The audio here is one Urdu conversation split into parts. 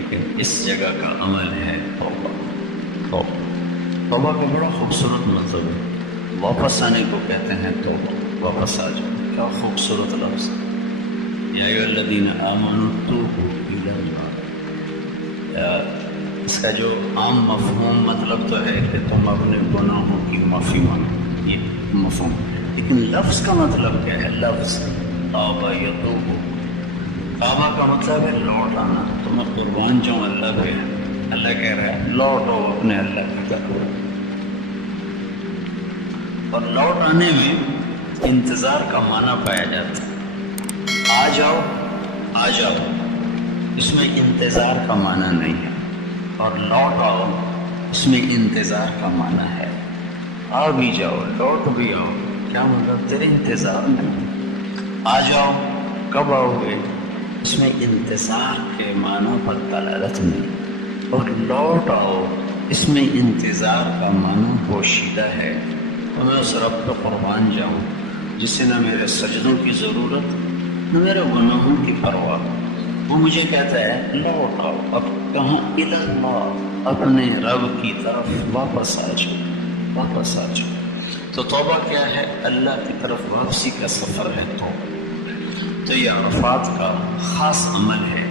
لیکن اس جگہ کا عمل ہے توبہ. توبہ کا بڑا خوبصورت مطلب ہے. واپس آنے کو کہتے ہیں توبہ. واپس آ جاؤ. کیا خوبصورت لفظ. یا ایھا الذین آمنوا توبوا الی اللہ. اس کا جو عام مفہوم مطلب تو ہے کہ تم اپنے گناہوں کی معافی مانگو، یہ مفہوم. لیکن لفظ کا مطلب کیا ہے؟ لفظ توبہ یتوب. توبہ کا مطلب ہے لوٹ آنا. تمہیں قربان جاؤں اللہ پہ. اللہ کہہ رہا ہے لوٹو اپنے اللہ کی طرف. اور لوٹ آنے میں انتظار کا معنی پایا جاتا ہے. آ جاؤ آ جاؤ، اس میں انتظار کا معنی نہیں ہے. اور لوٹ آؤ، اس میں انتظار کا معنی ہے. آ بھی جاؤ لوٹ بھی آؤ. کیا مطلب؟ تیرے انتظار میں. آ جاؤ کب آؤ گے؟ اس میں انتظار کے معنی پر دلالت نہیں. اور لوٹ آؤ اس میں انتظار کا معنی پوشیدہ ہے. تو میں اس رب کو قربان جاؤں جسے نہ میرے سجدوں کی ضرورت نہ میرے گناہوں کی پرواہ. وہ مجھے کہتا ہے لوٹ آؤ. اب کہاں؟ الی اللہ، اپنے رب کی طرف واپس آ جاؤ. واپس آ جاؤ. تو توبہ کیا ہے؟ اللہ کی طرف واپسی کا سفر ہے توبہ. تو یہ عرفات کا خاص عمل ہے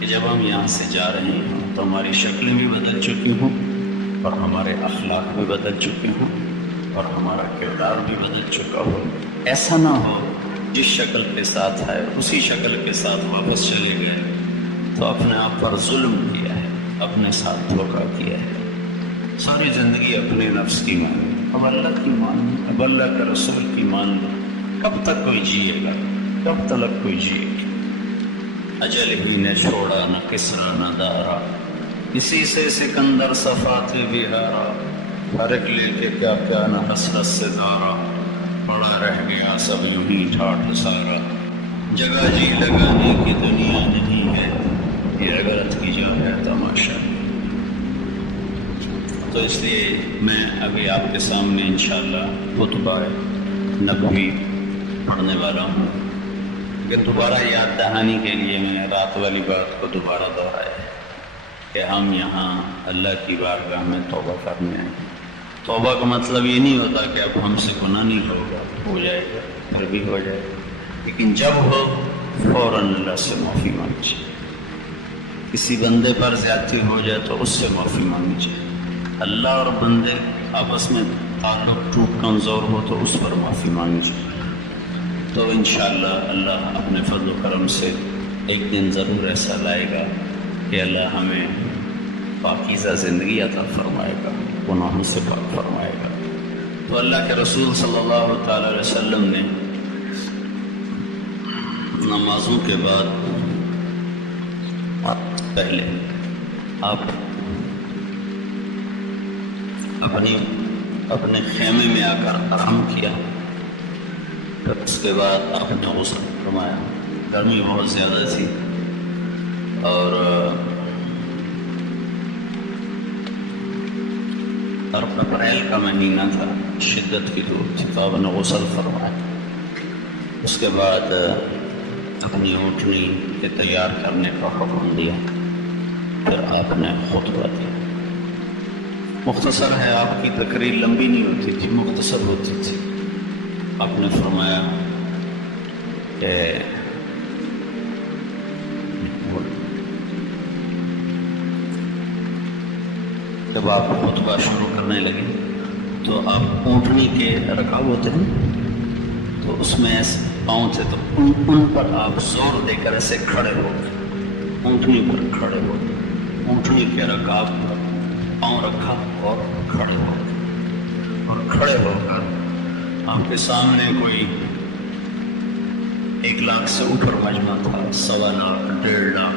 کہ جب ہم یہاں سے جا رہے ہوں تو ہماری شکلیں بھی بدل چکی ہوں اور ہمارے اخلاق بھی بدل چکے ہوں اور ہمارا کردار بھی بدل چکا ہو. ایسا نہ ہو جس شکل کے ساتھ آئے اسی شکل کے ساتھ واپس چلے گئے تو اپنے آپ پر ظلم کیا ہے، اپنے ساتھ دھوکہ کیا ہے. ساری زندگی اپنے نفس کی مان، اب اللہ کی مان، اب اللہ کے رسول کی مان لو. کب تک کوئی جیے گا؟ کب تک کوئی جیے گا؟ اجل ہی نے چھوڑا نہ کسرا نہ دارا، اسی سے سکندر صفات بھی ہارا. فرق لے کے کیا کیا نہ حسرت سے دارا، پڑا رہ گیا سب یوں ہی ٹھاٹھ سارا. جگہ جی لگانے کی دنیا نہیں ہے، یہ عبرت کی جا ہے تماشا. تو اس لیے میں ابھی آپ کے سامنے انشاءاللہ خطبہ نبوی پڑھنے والا ہوں کہ دوبارہ یاد دہانی کے لیے میں نے رات والی بات کو دوبارہ دہرایا کہ ہم یہاں اللہ کی بارگاہ میں توبہ کرنے ہیں. توبہ کا مطلب یہ نہیں ہوتا کہ اب ہم سے گناہ نہیں ہوگا، ہو جائے گا، پھر بھی ہو جائے گا. لیکن جب ہو فوراً اللہ سے معافی مانگیے. کسی بندے پر زیادتی ہو جائے تو اس سے معافی مانگیے. اللہ اور بندے آپس میں تعلق ٹوٹ کمزور ہو تو اس پر معافی مانگیے. تو انشاءاللہ اللہ اپنے فضل و کرم سے ایک دن ضرور ایسا لائے گا کہ اللہ ہمیں پاکیزہ زندگی عطا فرمائے گا، گناہوں سے پاک فرمائے گا. تو اللہ کے رسول صلی اللہ تعالی علیہ وسلم نے نمازوں کے بعد پہلے آپ اپنے خیمے میں آ کر آرام کیا، پھر اس کے بعد آپ نے غسل فرمایا. گرمی بہت زیادہ تھی اور اپریل کا مہینہ تھا، شدت کی دھوپ تھی، تو آپ نے غسل فرمایا. اس کے بعد اپنی اونٹنی کے تیار کرنے کا حکم دیا. پھر آپ نے خطبہ دیا. مختصر ہے، آپ کی تقریر لمبی نہیں ہوتی تھی، مختصر ہوتی تھی. آپ نے فرمایا کہ جب آپ خطبہ شروع کرنے لگے تو آپ اونٹنی کے رکاب ہوتے ہیں تو اس میں ایسے پاؤں تھے تو ان پر آپ زور دے کر ایسے کھڑے ہو گئے، اونٹنی پر کھڑے ہو گئے. اونٹنی کے رکاب پر پاؤں رکھا اور کھڑے ہو گئے. اور کھڑے ہو کر آپ کے سامنے کوئی 1 لاکھ سے اوپر مجمع تھا، 1.25 لاکھ 1.5 لاکھ.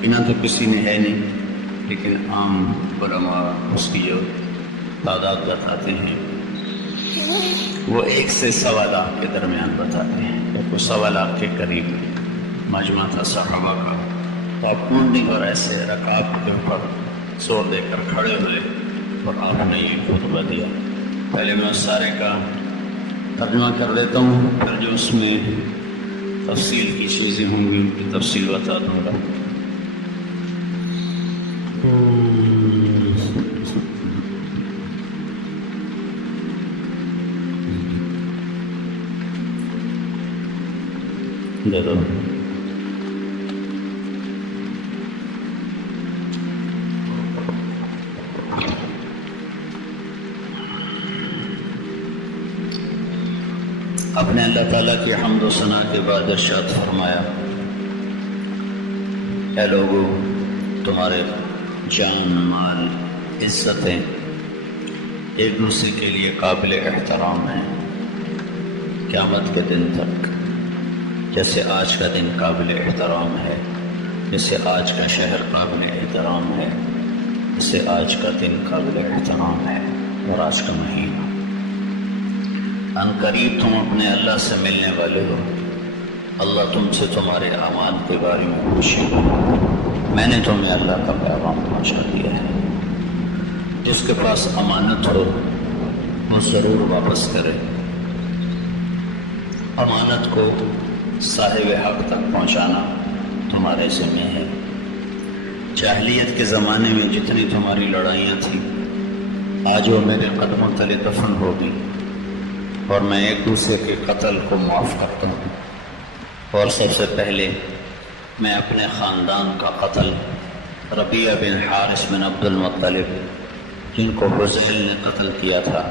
اتنا تو کسی میں ہے نہیں، لیکن عام علماء اس کی جو تعداد بتاتے ہیں وہ 1 سے 1.25 لاکھ کے درمیان بتاتے ہیں. کوئی 1.25 لاکھ کے قریب مجمع تھا صحابہ کا. تو آپ اونٹنی پر ایسے رکاب کے اوپر زور دے کر کھڑے ہوئے اور آپ نے یہ خطبہ دیا. پہلے میں اس سارے کا ترجمہ کر دیتا ہوں، پھر جو اس میں تفصیل کی چیزیں ہوں گی ان کی تفصیل بتا دوں گا. دے دو۔ اپنے اللہ تعالیٰ کی حمد و ثنا کے بعد ارشاد فرمایا، اے لوگو، تمہارے جان، مال، عزتیں ایک دوسرے کے لیے قابل احترام ہیں قیامت کے دن تک، جیسے آج کا دن قابل احترام ہے، جیسے آج کا شہر قابل احترام ہے، جیسے آج کا دن قابل احترام ہے، اور آج کا مہینہ۔ ان قریب تم اپنے اللہ سے ملنے والے ہو، اللہ تم سے تمہارے اعمال کے بارے میں پوچھے گا۔ میں نے تمہیں اللہ کا پیغام پہنچا دیا ہے۔ جس کے پاس امانت ہو وہ ضرور واپس کرے۔ امانت کو صاحب حق تک پہنچانا تمہارے ذمہ ہے۔ جاہلیت کے زمانے میں جتنی تمہاری لڑائیاں تھیں، آج وہ میرے قدموں تلے دفن ہو گئی، اور میں ایک دوسرے کے قتل کو معاف کرتا ہوں۔ اور سب سے پہلے میں اپنے خاندان کا قتل، ربیعہ بن حارث بن عبد المطلب، جن کو حذیل نے قتل کیا تھا،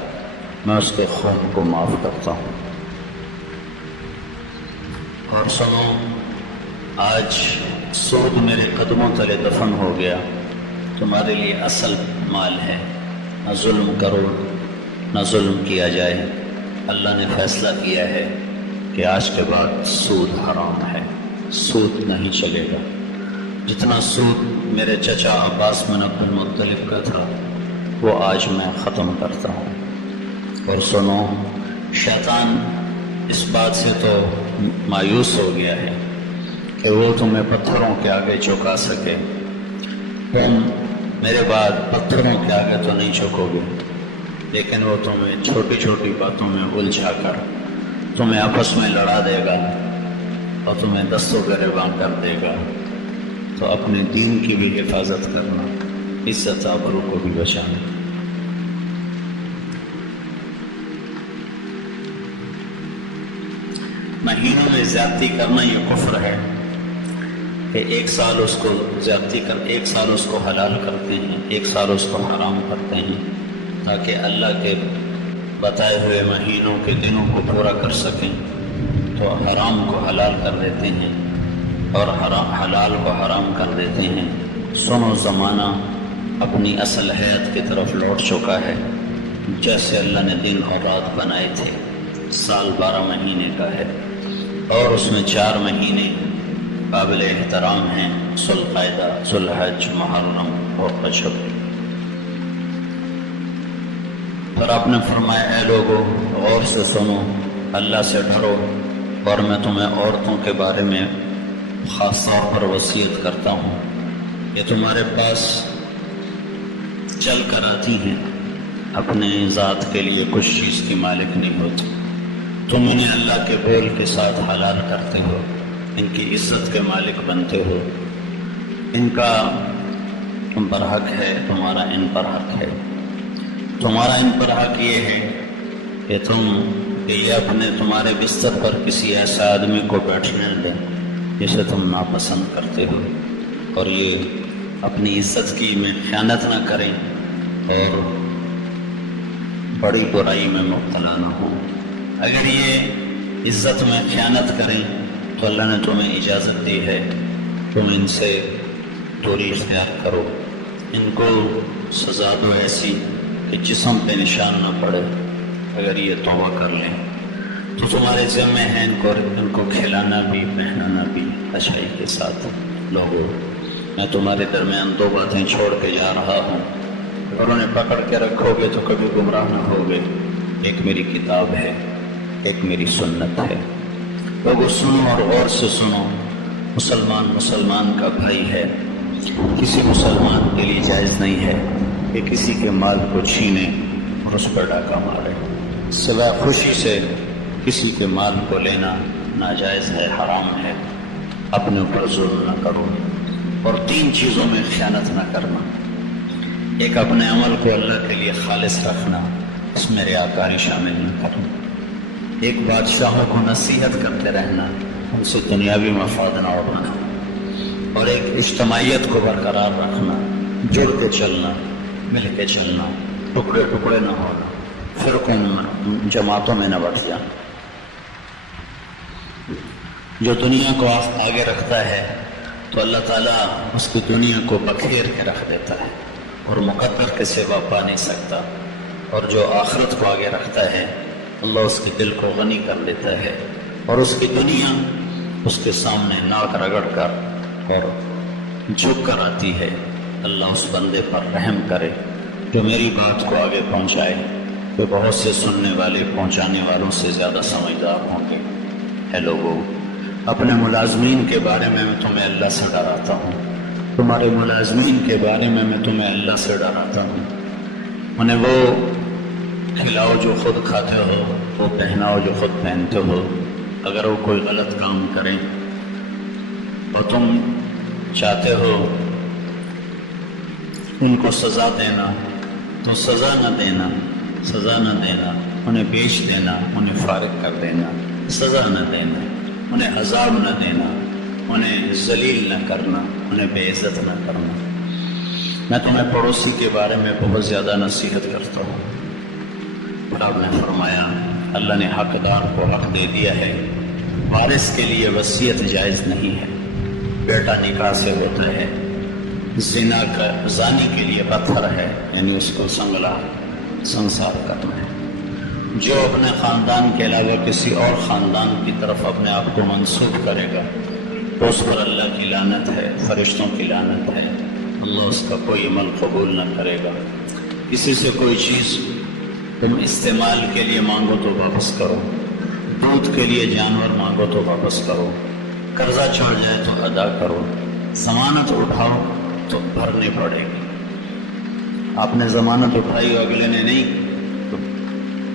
میں اس کے خون کو معاف کرتا ہوں۔ اور سنو، آج سود میرے قدموں تلے دفن ہو گیا، تمہارے لیے اصل مال ہے۔ نہ ظلم کرو، نہ ظلم کیا جائے۔ اللہ نے فیصلہ کیا ہے کہ آج کے بعد سود حرام ہے، سود نہیں چلے گا۔ جتنا سود میرے چچا عباس بن عبد المطلب کا تھا، وہ آج میں ختم کرتا ہوں۔ اور سنو، شیطان اس بات سے تو مایوس ہو گیا ہے کہ وہ تمہیں پتھروں کے آگے جھکا سکے۔ تم میرے بعد پتھروں کے آگے تو نہیں جھکو گے، لیکن وہ تمہیں چھوٹی چھوٹی باتوں میں الجھا کر تمہیں آپس میں لڑا دے گا اور تمہیں دستوں گریباں کر دے گا۔ تو اپنے دین کی بھی حفاظت کرنا، عزت آبرو کو بھی بچانا۔ مہینوں میں زیادتی کرنا یہ کفر ہے کہ ایک سال اس کو زیادتی کر، ایک سال اس کو حلال کرتے ہیں، ایک سال اس کو حرام کرتے ہیں، تاکہ اللہ کے بتائے ہوئے مہینوں کے دنوں کو پورا کر سکیں۔ تو حرام کو حلال کر دیتے ہیں اور حلال کو حرام کر دیتے ہیں۔ سنو، زمانہ اپنی اصل حیات کی طرف لوٹ چکا ہے۔ جیسے اللہ نے دن اور رات بنائے تھے، سال 12 مہینے کا ہے، اور اس میں 4 مہینے قابل احترام ہیں: ذوالقعدہ، ذوالحج، محرم اور رجب۔ پر آپ نے فرمایا، اے لوگو، غور سے سنو، اللہ سے ڈرو، اور میں تمہیں عورتوں کے بارے میں خاص طور پر وصیت کرتا ہوں۔ یہ تمہارے پاس چل کر آتی ہیں، اپنے ذات کے لیے کچھ چیز کی مالک نہیں ہوتی۔ تم انہیں اللہ کے بول کے ساتھ حلال کرتے ہو، ان کی عزت کے مالک بنتے ہو۔ ان کا تم پر حق ہے، تمہارا ان پر حق ہے۔ تمہارا ان پر حق یہ ہے کہ یہ اپنے تمہارے بستر پر کسی ایسے آدمی کو بیٹھنے دیں جسے تم ناپسند کرتے ہو، اور یہ اپنی عزت کی میں خیانت نہ کریں اور بڑی برائی میں مبتلا نہ ہوں۔ اگر یہ عزت میں خیانت کریں تو اللہ نے تمہیں اجازت دی ہے، تم ان سے دوری اختیار کرو، ان کو سزا دو ایسی کہ جسم پہ نشان نہ پڑے۔ اگر یہ توبہ کر لیں تو تمہارے ذمہ ہے ان کو کھلانا بھی، پہنانا بھی اچھائی کے ساتھ۔ لوگوں، میں تمہارے درمیان 2 باتیں چھوڑ کے جا رہا ہوں، اگر انہیں پکڑ کے رکھو گے تو کبھی گمراہ نہ ہوگے۔ ایک میری کتاب ہے، ایک میری سنت ہے۔ لوگوں، سنو اور غور سے سنو، مسلمان کا بھائی ہے۔ کسی مسلمان کے لیے جائز نہیں ہے کہ کسی کے مال کو چھینے اور اس پر ڈاکہ مارے۔ سوائے خوشی سے کسی کے مال کو لینا ناجائز ہے، حرام ہے۔ اپنے اوپر ظلم نہ کرو، اور 3 چیزوں میں خیانت نہ کرنا۔ ایک، اپنے عمل کو اللہ کے لیے خالص رکھنا، اس میں ریاکاری شامل نہ کرنا۔ ایک، بادشاہوں کو نصیحت کرتے رہنا، ان سے دنیاوی مفاد نہ اٹھانا اور ایک اجتماعیت کو برقرار رکھنا، جڑ کے چلنا، مل کے چلنا، ٹکڑے ٹکڑے نہ ہونا، فرقوں میں جماعتوں میں نہ بٹ جانا۔ جو دنیا کو آگے رکھتا ہے تو اللہ تعالیٰ اس کی دنیا کو بکھیر کے رکھ دیتا ہے اور مقدر کے سوا پا نہیں سکتا، اور جو آخرت کو آگے رکھتا ہے اللہ اس کے دل کو غنی کر لیتا ہے اور اس کی دنیا اس کے سامنے ناک رگڑ کر اور جھک کر آتی ہے۔ اللہ اس بندے پر رحم کرے جو میری بات کو آگے پہنچائے، کہ بہت سے سننے والے پہنچانے والوں سے زیادہ سمجھدار ہوں گے۔ اے لوگو، اپنے ملازمین کے بارے میں تمہیں اللہ سے ڈراتا ہوں، تمہارے ملازمین کے بارے میں تمہیں اللہ سے ڈراتا ہوں۔ انہیں وہ کھلاؤ جو خود کھاتے ہو، وہ پہناؤ جو خود پہنتے ہو۔ اگر وہ کوئی غلط کام کریں تو تم چاہتے ہو ان کو سزا دینا، تو سزا نہ دینا، سزا نہ دینا، انہیں بیچ دینا، انہیں فارغ کر دینا، سزا نہ دینا، انہیں عذاب نہ دینا، انہیں ذلیل نہ کرنا، انہیں بے عزت نہ کرنا۔ میں تمہیں پڑوسی کے بارے میں بہت زیادہ نصیحت کرتا ہوں۔ پھر آپ نے فرمایا اللہ نے حقدار کو حق دے دیا ہے، وارث کے لیے وصیت جائز نہیں ہے، بیٹا نکاح سے ہوتا ہے، زنا کا زانی کے لیے پتھر ہے، یعنی اس کو سنسار کرنا ہے۔ جو اپنے خاندان کے علاوہ کسی اور خاندان کی طرف اپنے آپ کو منسوب کرے گا تو اس پر اللہ کی لعنت ہے، فرشتوں کی لعنت ہے، اللہ اس کا کوئی عمل قبول نہ کرے گا۔ کسی سے کوئی چیز تم استعمال کے لیے مانگو تو واپس کرو، دودھ کے لیے جانور مانگو تو واپس کرو، قرضہ چڑھ جائے تو ادا کرو، ضمانت اٹھاؤ تو بھرنی پڑے گی۔ آپ نے ضمانت اٹھائی اور اگلے نے نہیں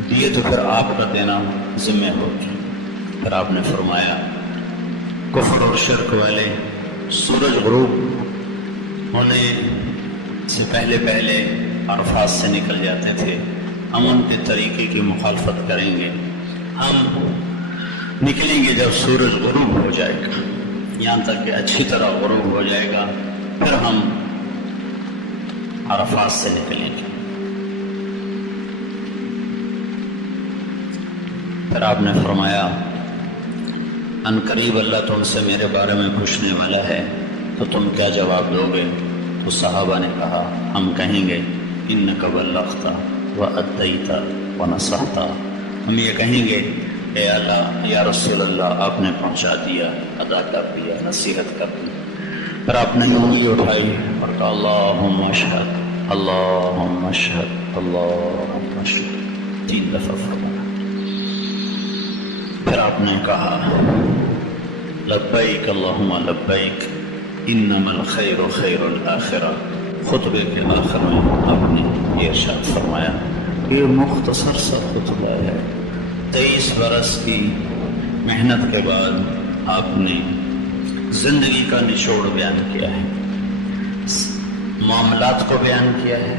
دیے تو پھر آپ کا دینا ذمہ ہوگی۔ پھر آپ نے فرمایا کفر اور شرک والے سورج غروب ہونے سے پہلے عرفات سے نکل جاتے تھے، ہم ان کے طریقے کی مخالفت کریں گے، ہم نکلیں گے جب سورج غروب ہو جائے گا، یہاں تک کہ اچھی طرح غروب ہو جائے گا، پھر ہم عرفات سے نکلیں گے۔ پھر آپ نے فرمایا ان قریب اللہ تم سے میرے بارے میں پوچھنے والا ہے تو تم کیا جواب دو گے؟ تو صحابہ نے کہا ہم کہیں گے انک بلغت وادیت ونصحت، ہم یہ کہیں گے اے اللہ یا رسول اللہ آپ نے پہنچا دیا، ادا کر دیا، نصیحت کر دی۔ پھر آپ نے انگلی اٹھائی اور کہا اللہم اشہد اللہم اشہد اللہم اشہد، 3 دفعہ فرمایا۔ پھر آپ نے کہا لبیک اللہم لبیک انما الخیر خیر الآخرہ۔ خطبے کے آخر میں آپ نے یہ ارشاد فرمایا، یہ مختصر سا خطبہ ہے، 23 برس کی محنت کے بعد آپ نے زندگی کا نچوڑ بیان کیا ہے، معاملات کو بیان کیا ہے،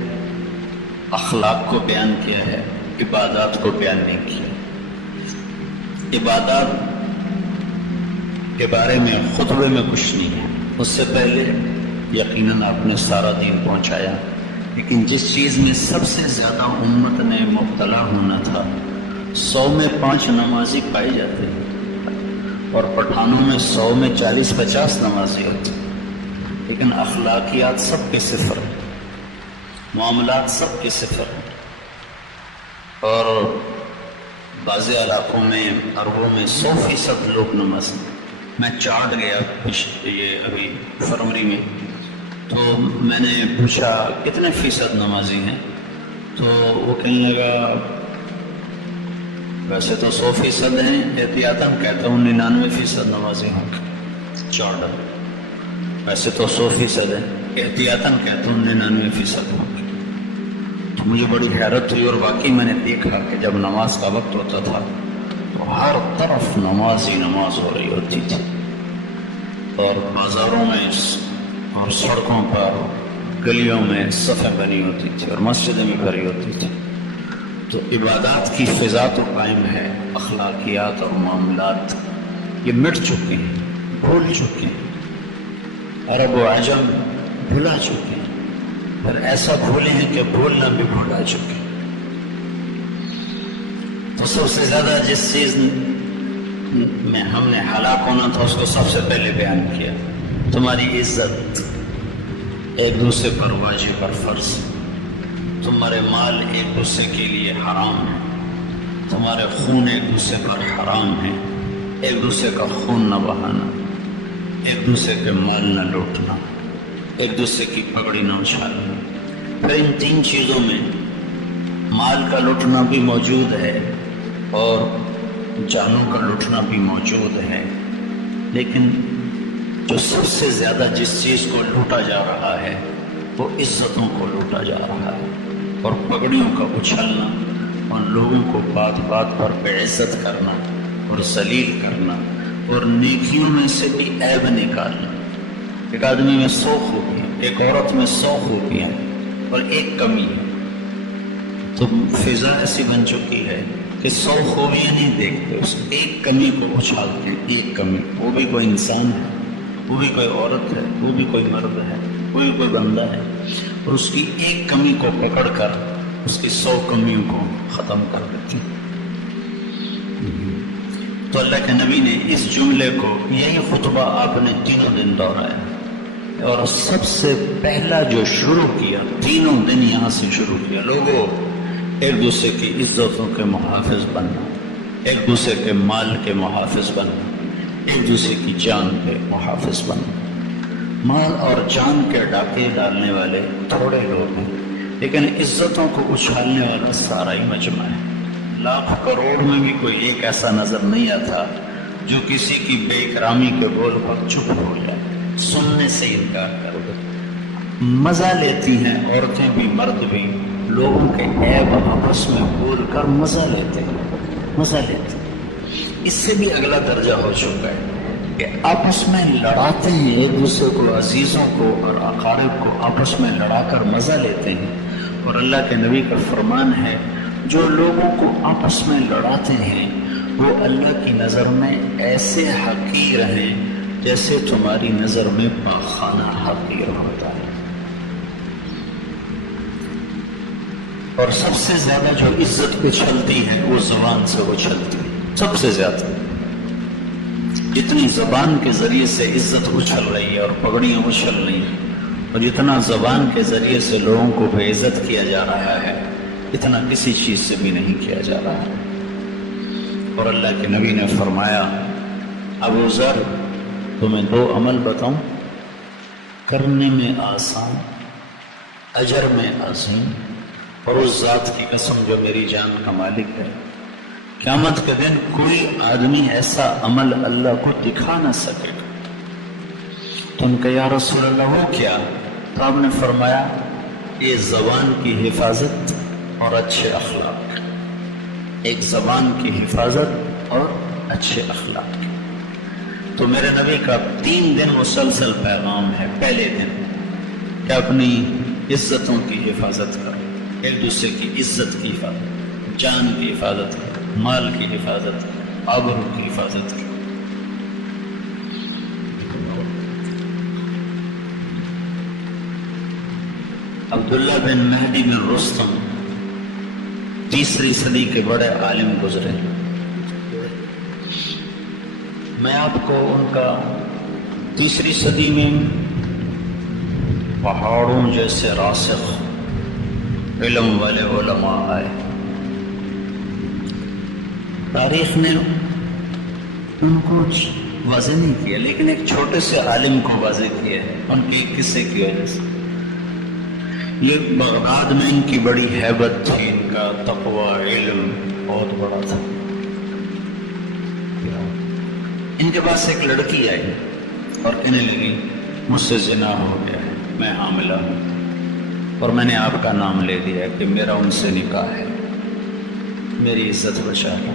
اخلاق کو بیان کیا ہے، عبادات کو بیان نہیں کیا۔ عبادات کے بارے میں خطبے میں کچھ نہیں ہے، اس سے پہلے یقیناً آپ نے سارا دین پہنچایا، لیکن جس چیز میں سب سے زیادہ امت نے مبتلا ہونا تھا، 100 میں 5 نمازی پائے جاتے اور پٹھانوں میں 100 میں 40-50 نمازی ہوتے، لیکن اخلاقیات سب کے صفر، معاملات سب کے صفر، اور بعض علاقوں میں عربوں میں 100% لوگ نماز۔ میں چاٹ گیا یہ ابھی فروری میں، تو میں نے پوچھا کتنے فیصد نمازی ہیں، تو وہ کہنے لگا ویسے تو 100% ہیں، احتیاطاً کہتا ہوں 99% نمازی ہوں گے چاٹ، ویسے تو 100% ہیں، احتیاطاً کہتا ہوں 99% ہوں گے۔ تو مجھے بڑی حیرت ہوئی، اور واقعی میں نے دیکھا کہ جب نماز کا وقت ہوتا تھا تو ہر طرف نماز ہی نماز ہو رہی ہوتی تھی، اور بازاروں میں اور سڑکوں پر گلیوں میں صفیں بنی ہوتی تھی اور مسجدیں بھی بھری ہوتی تھی۔ تو عبادات کی فضا تو قائم ہے، اخلاقیات اور معاملات یہ مٹ چکے ہیں، بھول چکے ہیں، عرب و عجم بھلا چکے ہیں، پھر ایسا بھولے ہیں کہ بھولنا بھی بھولا چکے ہیں۔ تو سب سے زیادہ جس چیز میں ہم نے ہلاک ہونا تھا اس کو سب سے پہلے بیان کیا، تمہاری عزت ایک دوسرے پر واجب اور فرض، تمہارے مال ایک دوسرے کے لیے حرام ہے، تمہارے خون ایک دوسرے پر حرام ہے، ایک دوسرے کا خون نہ بہانا، ایک دوسرے کے مال نہ لوٹنا، ایک دوسرے کی پگڑی نہ اچھالنا۔ پھر ان تین چیزوں میں مال کا لوٹنا بھی موجود ہے اور جانوں کا لوٹنا بھی موجود ہے، لیکن جو سب سے زیادہ جس چیز کو لوٹا جا رہا ہے وہ عزتوں کو لوٹا جا رہا ہے، اور پگڑیوں کا اچھلنا، اور لوگوں کو بات بات پر بے عزت کرنا اور ذلیل کرنا، اور نیکیوں میں سے بھی عیب نکالنا۔ ایک آدمی میں 100 خوبیاں، ایک عورت میں 100 خوبیاں اور ایک کمی ہے، تو فضا ایسی بن چکی ہے کہ 100 خوبیاں نہیں دیکھتے، اس ایک کمی کو اچھالتے ہیں، ایک کمی، وہ بھی کوئی انسان ہے، وہ بھی کوئی عورت ہے، وہ بھی کوئی مرد ہے، وہ بھی کوئی بندہ ہے، اور اس کی ایک کمی کو پکڑ کر اس کی 100 کمیوں کو ختم کر دیتے ہیں۔ تو اللہ کے نبی نے اس جملے کو، یہی خطبہ آپ نے تینوں دن دہرایا، اور سب سے پہلا جو شروع کیا، تینوں دن یہاں سے شروع کیا، لوگوں ایک دوسرے کی عزتوں کے محافظ بننا، ایک دوسرے کے مال کے محافظ بننا، ایک دوسرے کی جان کے محافظ بننا۔ مال اور جان کے ڈاکے ڈالنے والے تھوڑے لوگ ہیں، لیکن عزتوں کو اچھالنے والا سارا ہی مجمع ہے۔ لاکھ کروڑ میں بھی کوئی ایک ایسا نظر نہیں آتا جو کسی کی بے اکرامی کے بول پر چپ ہو جائے، سننے سے انکار کر دے۔ مزہ لیتی ہیں عورتیں بھی مرد بھی، لوگوں کے عیب آپس میں بول کر مزہ لیتے ہیں، مزہ لیتے ہیں۔ اس سے بھی اگلا درجہ ہو چکا ہے کہ آپس میں لڑاتے ہیں، ایک دوسرے کو، عزیزوں کو اور اقارب کو آپس میں لڑا کر مزہ لیتے ہیں۔ اور اللہ کے نبی کا فرمان ہے، جو لوگوں کو آپس میں لڑاتے ہیں وہ اللہ کی نظر میں ایسے حقیر ہیں جیسے تمہاری نظر میں پاخانہ حقیر ہوتا ہے۔ اور سب سے زیادہ جو عزت اچھلتی ہے وہ زبان سے اچھلتی ہے، سب سے زیادہ۔ جتنی زبان کے ذریعے سے عزت اچھل رہی ہے اور پگڑیاں اچھل رہی ہیں، اور جتنا زبان کے ذریعے سے لوگوں کو بے عزت کیا جا رہا ہے، اتنا کسی چیز سے بھی نہیں کیا جا رہا ہے۔ اور اللہ کے نبی نے فرمایا، ابو ذر تمہیں 2 عمل بتاؤں، کرنے میں آسان، اجر میں عظیم، اور اس ذات کی قسم جو میری جان کا مالک ہے، قیامت کے دن کوئی آدمی ایسا عمل اللہ کو دکھا نہ سکے گا۔ تو ان کا یا رسول اللہ وہ کیا؟ تو آپ نے فرمایا، یہ زبان کی حفاظت اور اچھے اخلاق، ایک زبان کی حفاظت اور اچھے اخلاق۔ تو میرے نبی کا 3 دن مسلسل پیغام ہے۔ پہلے دن کہ اپنی عزتوں کی حفاظت کرو، ایک دوسرے کی عزت کی حفاظت، جان کی حفاظت کرو، مال کی حفاظت، آبرو کی حفاظت کرو۔ عبداللہ بن مہدی بن رستم 3ری صدی کے بڑے عالم گزرے۔ میں آپ کو ان کا 3ری صدی میں پہاڑوں جیسے راسخ علم والے علماء آئے۔ تاریخ نے ان کو واضح نہیں کیا، لیکن ایک چھوٹے سے عالم کو واضح کیا ہے ان کے قصے کی وجہ سے۔ یہ بغداد میں ان کی بڑی ہیبت تھی، ان کا تقوی، علم بہت بڑا تھا۔ ان کے پاس ایک لڑکی آئی اور کہنے لگی، مجھ سے زنا ہو گیا ہے، میں حاملہ ہوں، اور میں نے آپ کا نام لے دیا کہ میرا ان سے نکاح ہے، میری عزت بچا لو۔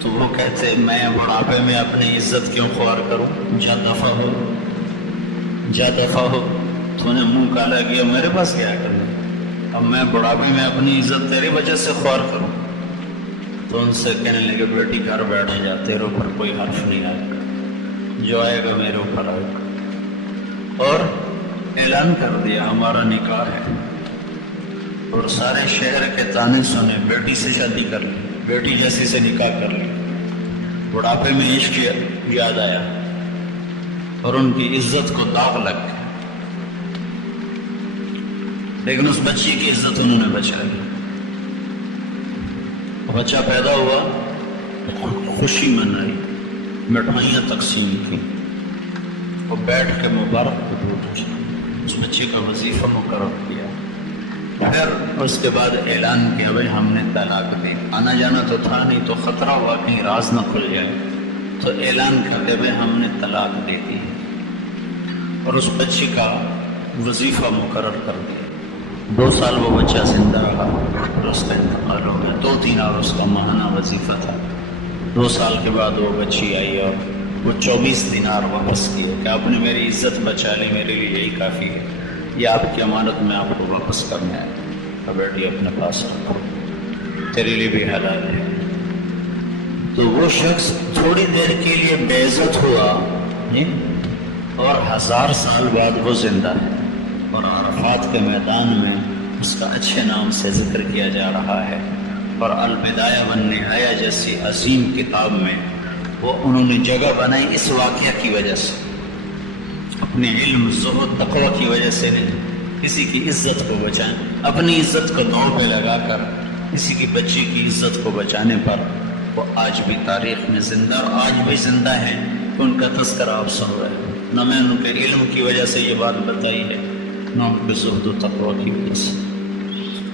تو وہ کہتے، میں بڑھاپے میں اپنی عزت کیوں خوار کروں؟ جا دفع ہو، جا دفع ہو، تو نے منہ کالا کیا، میرے پاس کیا کرنا؟ اب میں بڑھاپے میں اپنی عزت تیری وجہ سے خوار کروں؟ تو ان سے کہنے لگے بیٹی گھر بیٹھ جا، تیرے اوپر کوئی حرف نہیں آئے گا، جو آئے گا میرے اوپر آئے گا۔ اور اعلان کر دیا ہمارا نکاح ہے، اور سارے شہر کے تانے سنے، بیٹی سے شادی کر لی، بیٹی جیسی سے نکاح کر لی۔ بڑھاپے میں عشق یاد آیا اور ان کی عزت کو داغ لگ گیا، لیکن اس بچی کی عزت انہوں نے بچائی۔ بچہ پیدا ہوا، خوشی منائی، مٹھائیاں تقسیم کی، وہ بیٹھ کے مبارک کو دودھ کی، اس بچی کا وظیفہ مقرر کیا۔ پھر اس کے بعد اعلان کیا بھائی ہم نے طلاق دی، آنا جانا تو تھا نہیں، تو خطرہ ہوا کہیں راز نہ کھل جائے، تو اعلان کر کے بھائی ہم نے طلاق دے دی، اور اس بچی کا وظیفہ مقرر کر دیا۔ 2 سال وہ بچہ زندہ رہا اور اس کا انتقال ہو گیا۔ 2 دینار اس کا ماہانہ وظیفہ تھا۔ 2 سال کے بعد وہ بچی آئی اور وہ 24 دینار واپس کیے کہ آپ نے میری عزت بچا لی، میرے لیے یہی کافی ہے، یہ آپ کی امانت میں آپ کو واپس کرنا ہے، اب بیٹی اپنے پاس رکھو، تیرے لیے بھی حلال ہے۔ تو وہ شخص تھوڑی دیر کے لیے بے عزت ہوا اور 1000 سال بعد وہ زندہ ہے، اور عرفات کے میدان میں اس کا اچھے نام سے ذکر کیا جا رہا ہے، اور البدایہ والنہایہ جیسی عظیم کتاب میں وہ انہوں نے جگہ بنائی اس واقعہ کی وجہ سے، اپنے علم، زہد، تقوی کی وجہ سے نہیں، کسی کی عزت کو بچائیں، اپنی عزت کو داؤ پہ لگا کر کسی کی بچی کی عزت کو بچانے پر وہ آج بھی تاریخ میں زندہ، اور آج بھی زندہ ہیں، ان کا تذکرہ آپ سن رہے ہیں۔ نہ میں ان کے علم کی وجہ سے یہ بات بتائی ہے، نہ ان کے زہد و تقوی کی وجہ سے۔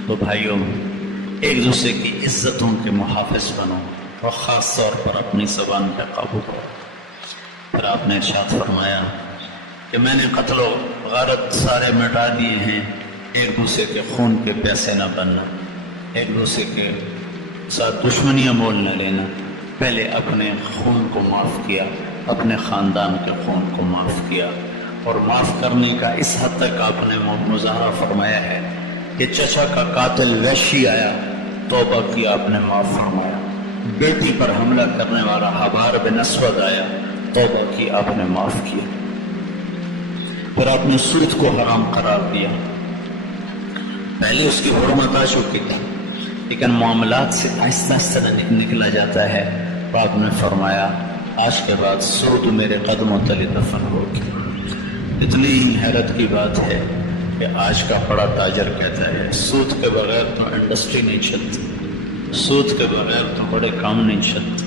تو بھائیوں، ایک دوسرے کی عزتوں کے محافظ بنو، اور خاص طور پر اپنی زبان پہ قابو کرو۔ پھر آپ نے ارشاد فرمایا کہ میں نے قتل و غارت سارے مٹا دیے ہیں، ایک دوسرے کے خون کے پیسے نہ بننا، ایک دوسرے کے ساتھ دشمنیاں مول نہ لینا، پہلے اپنے خون کو معاف کیا، اپنے خاندان کے خون کو معاف کیا، اور معاف کرنے کا اس حد تک آپ نے مظاہرہ فرمایا ہے کہ چچا کا قاتل وحشی آیا، توبہ کی آپ نے معاف فرمایا، بیٹی پر حملہ کرنے والا حبار بن اسود آیا، توبہ کی آپ نے معاف کیا۔ پھر آپ نے سود کو حرام قرار دیا، پہلے اس کی حرمت آ چکی تھی، لیکن معاملات سے آہستہ آہستہ نکلا جاتا ہے، تو آپ نے فرمایا آج کے بعد سود میرے قدموں تلے دفن ہوگی۔ اتنی حیرت کی بات ہے کہ آج کا بڑا تاجر کہتا ہے سود کے بغیر تو انڈسٹری نہیں چلتی، سود کے بغیر تو بڑے کام نہیں چلتے،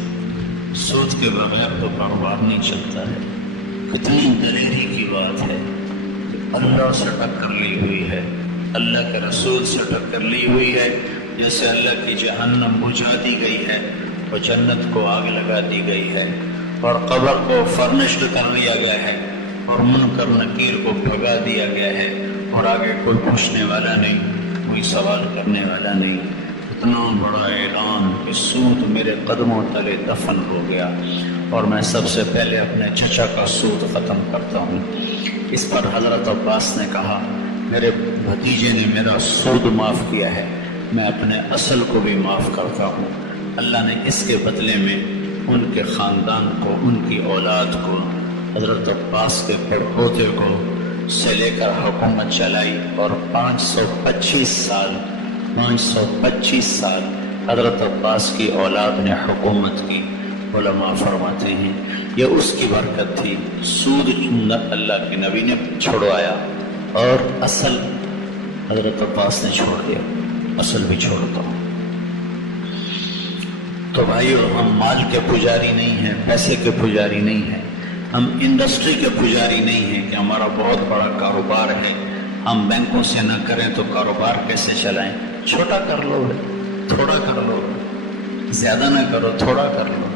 سود کے بغیر تو کاروبار نہیں چلتا ہے۔ کتنی دلیری کی بات ہے کہ اللہ سے ٹکر لی ہوئی ہے، اللہ کے رسول سے ٹکر لی ہوئی ہے، جیسے اللہ کی جہنم بجھا دی گئی ہے اور جنت کو آگ لگا دی گئی ہے، اور قبر کو فرنشڈ کر لیا گیا ہے، اور منکر نکیر کو بھگا دیا گیا ہے، اور آگے کوئی پوچھنے والا نہیں، کوئی سوال کرنے والا نہیں۔ اتنا بڑا اعلان کہ سود میرے قدموں تلے دفن ہو گیا، اور میں سب سے پہلے اپنے چچا کا سود ختم کرتا ہوں۔ اس پر حضرت عباس نے کہا میرے بھتیجے نے میرا سود معاف کیا ہے، میں اپنے اصل کو بھی معاف کرتا ہوں۔ اللہ نے اس کے بدلے میں ان کے خاندان کو، ان کی اولاد کو، حضرت عباس کے پڑپوتے کو سے لے کر حکومت چلائی، اور 525 سال حضرت عباس کی اولاد نے حکومت کی۔ علماء فرماتے ہیں یہ اس کی برکت تھی، سود اللہ کے نبی نے چھڑوایا اور اصل حضرت عباس نے چھوڑ دیا، اصل بھی چھوڑ دو۔ تو بھائیو، ہم مال کے پجاری نہیں ہیں، پیسے کے پجاری نہیں ہیں، ہم انڈسٹری کے پجاری نہیں ہیں کہ ہمارا بہت بڑا کاروبار ہے، ہم بینکوں سے نہ کریں تو کاروبار کیسے چلائیں؟ چھوٹا کر لو، تھوڑا کر لو، زیادہ نہ کرو، تھوڑا کر لو۔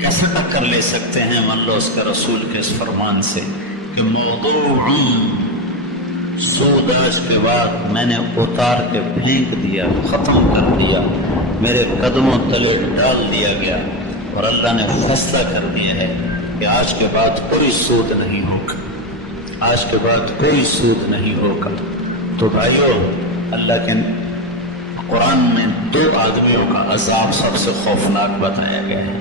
کیسے ٹکر لے سکتے ہیں مان لو اس کا رسول کے اس فرمان سے کہ موضوع سود آج کے بعد میں نے اتار کے پھینک دیا، ختم کر دیا، میرے قدموں تلے ڈال دیا گیا، اور اللہ نے فیصلہ کر دیا ہے کہ آج کے بعد کوئی سود نہیں ہوگا، آج کے بعد کوئی سود نہیں ہوگا۔ تو بھائیو، اللہ کے قرآن میں 2 آدمیوں کا عذاب سب سے خوفناک بتایا گیا ہے۔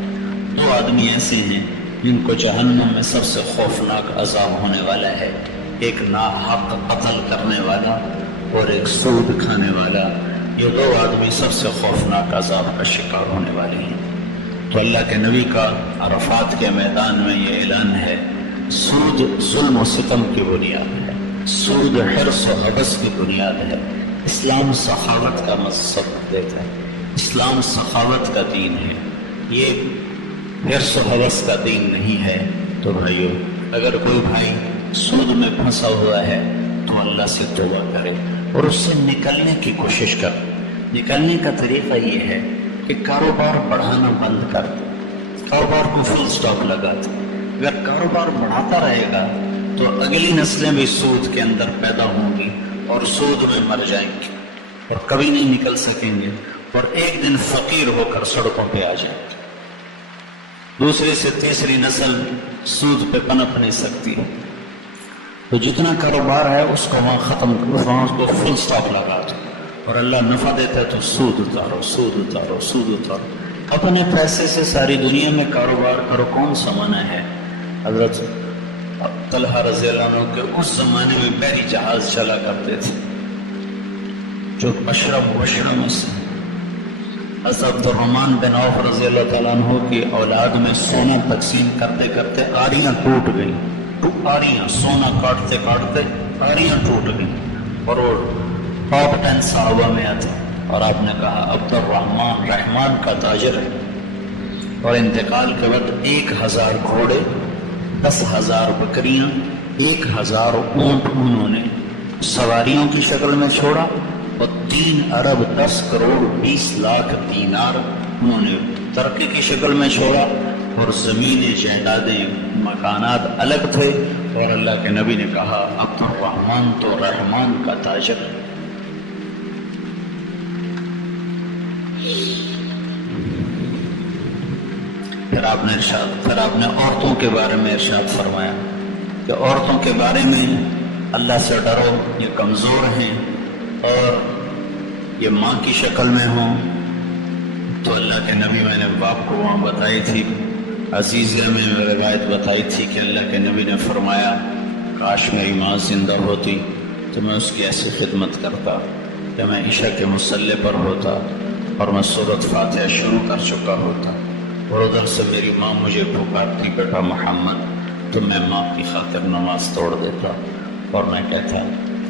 2 آدمی ایسے ہیں جن کو جہنم میں سب سے خوفناک عذاب ہونے والا ہے، ایک ناحق قتل کرنے والا اور ایک سود کھانے والا۔ یہ 2 آدمی سب سے خوفناک عذاب کا شکار ہونے والے ہیں۔ تو اللہ کے نبی کا عرفات کے میدان میں یہ اعلان ہے، سود ظلم و ستم کی بنیاد ہے، سود حرص و حبس کی بنیاد ہے۔ اسلام سخاوت کا مذہب دیتا ہے، اسلام سخاوت کا دین ہے، یہ حرص و حوث کا دین نہیں ہے۔ تو بھائیو، اگر کوئی بھائی سود میں پھنسا ہوا ہے تو اللہ سے توبہ کرے اور اس سے نکلنے کی کوشش کر۔ نکلنے کا طریقہ یہ ہے کہ کاروبار بڑھانا بند کر دے، کاروبار کو فل سٹاپ لگا دے۔ اگر کاروبار بڑھاتا رہے گا تو اگلی نسلیں بھی سود کے اندر پیدا ہوں گی اور سود میں مر جائیں گی اور کبھی نہیں نکل سکیں گے، اور ایک دن فقیر ہو کر سڑکوں پہ آ جائیں گے۔ دوسری سے تیسری نسل سود پہ پنپ نہیں سکتی۔ تو جتنا کاروبار ہے اس کو وہاں ختم کرو، وہاں اس کو فل سٹاپ لگا دو، اور اللہ نفع دیتا ہے تو سود اتارو، سود اتارو، سود اتارو۔ اپنے پیسے سے ساری دنیا میں کاروبار کرو، کون سا منع ہے؟ حضرت طلحہ رضی اللہ عنہ کے اس زمانے میں بحری جہاز چلا کرتے تھے جو اشرف وشرم سے حضرت عبد الرحمن بن عوف رضی اللہ تعالیٰ عنہ کی اولاد میں سونا تقسیم کرتے کرتے آریاں ٹوٹ گئی، آریاں سونا کاٹتے کاٹتے آریاں ٹوٹ گئی، اور وہ ٹاپ 10 صحابہ میں آتے، اور آپ نے کہا عبد الرحمن رحمان کا تاجر ہے۔ اور انتقال کے وقت 1000 گھوڑے، 10,000 بکریاں، 1000 اونٹ انہوں نے سواریوں کی شکل میں چھوڑا، اور 3 ارب 10 کروڑ 20 لاکھ دینار انہوں نے ترکے کی شکل میں چھوڑا، اور زمینیں جائیدادیں مکانات الگ تھے، اور اللہ کے نبی نے کہا عبد الرحمن تو رحمان کا تاجر ہے۔ پھر آپ نے عورتوں کے بارے میں ارشاد فرمایا کہ عورتوں کے بارے میں اللہ سے ڈرو، یہ کمزور ہیں اور یہ ماں کی شکل میں ہوں۔ تو اللہ کے نبی، میں نے باپ کو وہاں بتائی تھی، عزیزہ میں روایت بتائی تھی کہ اللہ کے نبی نے فرمایا کاش میری ماں زندہ ہوتی تو میں اس کی ایسی خدمت کرتا کہ میں عشاء کے مصلی پر ہوتا اور میں سورۃ فاتحہ شروع کر چکا ہوتا، اور ادھر سے میری ماں مجھے پکارتی بیٹا محمد، تو میں ماں کی خاطر نماز توڑ دیتا اور میں کہتا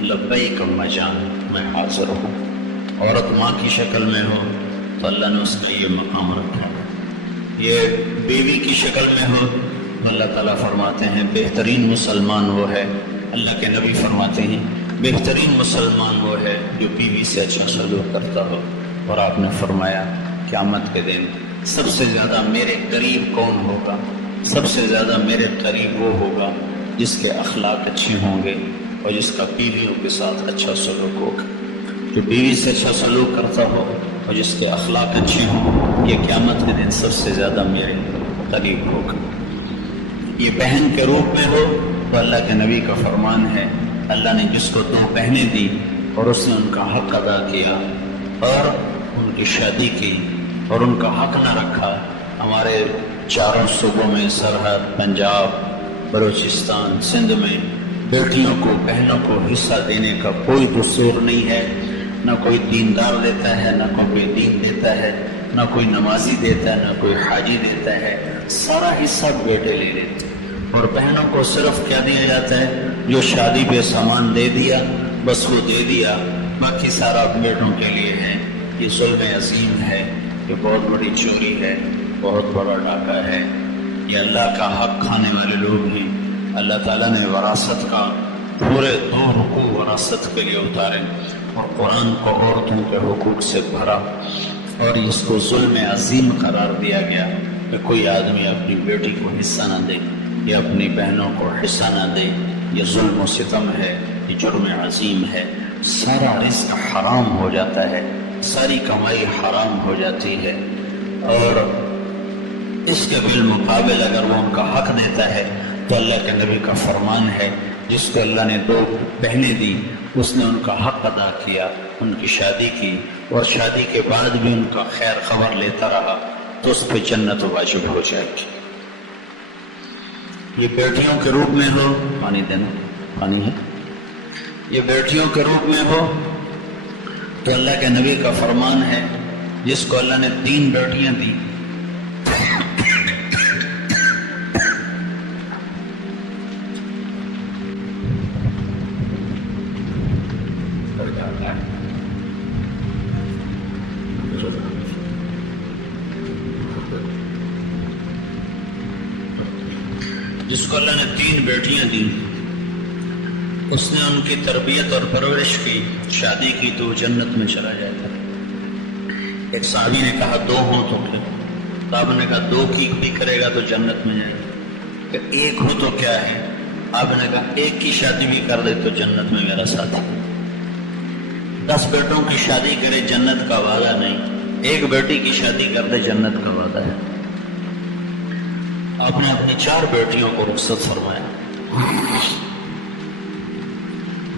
لبیک اما جان، میں حاضر ہوں۔ عورت ماں کی شکل میں ہو تو اللہ نے اس میں یہ مقام رکھا ہے، یہ بیوی کی شکل میں ہو تو اللہ تعالیٰ فرماتے ہیں بہترین مسلمان وہ ہے، اللہ کے نبی فرماتے ہیں بہترین مسلمان وہ ہے جو بیوی سے اچھا سلوک کرتا ہو۔ اور آپ نے فرمایا قیامت کے دن سب سے زیادہ میرے قریب کون ہوگا؟ سب سے زیادہ میرے قریب وہ ہوگا جس کے اخلاق اچھے ہوں گے اور جس کا بیویوں کے ساتھ اچھا سلوک ہوگا۔ جو بیوی سے اچھا سلوک کرتا ہو اور جس کے اخلاق اچھے ہوں، یہ قیامت کے دن سب سے زیادہ میرے قریب ہوگا۔ یہ بہن کے روپ میں ہو تو اللہ کے نبی کا فرمان ہے، اللہ نے جس کو 2 بہنیں دی اور اس نے ان کا حق ادا کیا اور ان کی شادی کی اور ان کا حق نہ رکھا، ہمارے 4 صوبوں میں سرحد، پنجاب، بلوچستان، سندھ میں بیٹیوں کو، بہنوں کو حصہ دینے کا کوئی دستور نہیں ہے، نہ کوئی دیندار دیتا ہے، نہ کوئی دین دیتا ہے، نہ کوئی نمازی دیتا ہے، نہ کوئی حاجی دیتا ہے، سارا حصہ بیٹے لے لیتے ہیں۔ اور بہنوں کو صرف کیا دیا جاتا ہے؟ جو شادی پہ سامان دے دیا بس وہ دے دیا، باقی سارا بیٹوں کے لیے ہے۔ یہ ظلم عظیم ہے، یہ بہت بڑی چوری ہے، بہت بڑا ڈاکہ ہے، یہ اللہ کا حق کھانے والے لوگ ہیں۔ اللہ تعالیٰ نے وراثت کا پورے 2 رکوع وراثت کے لیے اتارے اور قرآن کو عورتوں کے حقوق سے بھرا، اور اس کو ظلم عظیم قرار دیا گیا کہ کوئی آدمی اپنی بیٹی کو حصہ نہ دے یا اپنی بہنوں کو حصہ نہ دے۔ یہ ظلم و ستم ہے، یہ جرم عظیم ہے، سارا رزق حرام ہو جاتا ہے، ساری کمائی حرام ہو جاتی ہے، اور اس کے بالمقابل اگر وہ ان کا حق دیتا ہے تو اللہ کے نبی کا فرمان ہے جس کو اللہ نے 2 بہنیں دی، اس نے ان کا حق ادا کیا، ان کی شادی کی، اور شادی کے بعد بھی ان کا خیر خبر لیتا رہا، تو اس پہ جنت واجب ہو جائے گی۔ یہ بیٹیوں کے روپ میں ہو، پانی دینا، پانی ہے، یہ بیٹیوں کے روپ میں ہو تو اللہ کے نبی کا فرمان ہے، جس کو اللہ نے 3 بیٹیاں دی، جس کو اللہ نے 3 بیٹیاں دی، اس نے ان کی تربیت اور پرورش کی، شادی کی تو جنت میں چلا جاتا ہے۔ ایک صحابی نے کہا 2 ہوں تو پھر، آپ نے کہا 2 کی بھی کرے گا تو جنت میں جائے گا، کہ 1 ہو تو کیا ہے؟ آپ نے کہا 1 کی شادی بھی کر دے تو جنت میں میرا ساتھ ہے۔ 10 بیٹوں کی شادی کرے جنت کا وعدہ نہیں، 1 بیٹی کی شادی کر دے جنت کا وعدہ ہے۔ آپ نے اپنی 4 بیٹیوں کو رخصت فرمایا۔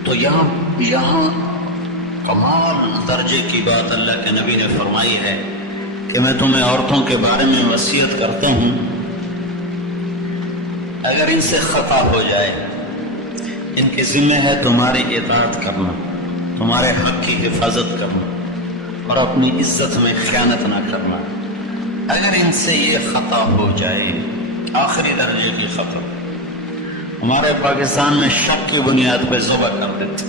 تو یہاں کمال درجے کی بات اللہ کے نبی نے فرمائی ہے کہ میں تمہیں عورتوں کے بارے میں وصیت کرتا ہوں، اگر ان سے خطا ہو جائے، ان کے ذمہ ہے تمہاری اطاعت کرنا، تمہارے حق کی حفاظت کرنا، اور اپنی عزت میں خیانت نہ کرنا۔ اگر ان سے یہ خطا ہو جائے، آخری درجے کی خطا، ہمارے پاکستان میں شک کی بنیاد پہ ذبح کر دیتے،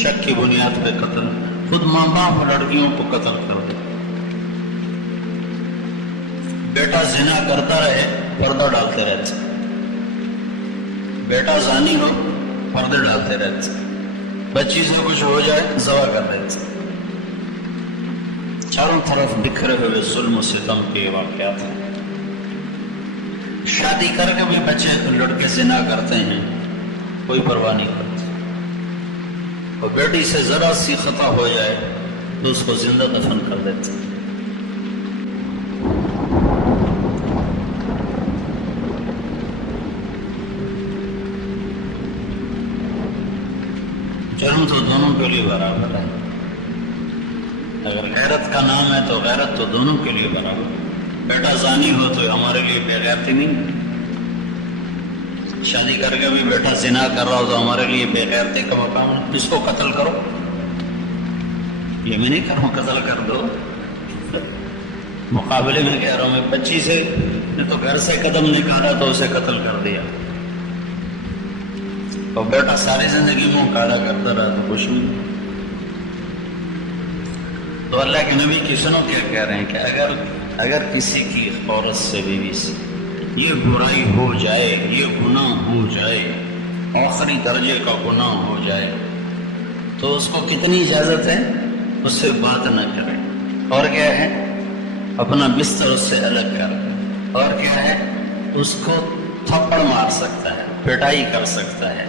شک کی بنیاد پہ قتل، خود ماں باپ لڑکیوں کو قتل کر دیتے۔ بیٹا زنا کرتا رہے، پردہ ڈالتے رہتے، بیٹا زانی ہو، پردے ڈالتے رہتے، بچی سے کچھ ہو جائے ذبح کر دیتے۔ چاروں طرف بکھرے ہوئے ظلم و ستم کے واقعات ہیں۔ شادی کر کے بھی بچے لڑکے زنا کرتے ہیں، کوئی پرواہ نہیں کرتے، اور بیٹی سے ذرا سی خطا ہو جائے تو اس کو زندہ دفن کر دیتے۔ جرم تو دونوں کے لیے برابر ہے، اگر غیرت کا نام ہے تو غیرت تو دونوں کے لیے برابر ہے۔ بیٹا زانی ہو تو ہمارے لیے بے غیرتی نہیں، شادی کر کے بھی بیٹا زنا کر رہا ہو تو ہمارے لیے بے غیرتی کا مقام ہے۔ اس کو قتل کرو، یہ میں نہیں کہہ رہا ہوں قتل کر دو، مقابلے میں کہہ رہا ہوں، میں بچی سے تو گھر سے قدم نکالا تو اسے قتل کر دیا، اور بیٹا ساری زندگی منہ کالا کرتا رہا تو کچھ نہیں۔ تو اللہ کے نبی کی سنو کیا کہہ رہے ہیں کہ اگر کسی کی عورت سے، بیوی سے یہ برائی ہو جائے، یہ گناہ ہو جائے، آخری درجے کا گناہ ہو جائے، تو اس کو کتنی اجازت ہے؟ اس سے بات نہ کرے، اور کیا ہے؟ اپنا بستر اس سے الگ کر، اور کیا ہے؟ اس کو تھپڑ مار سکتا ہے، پٹائی کر سکتا ہے،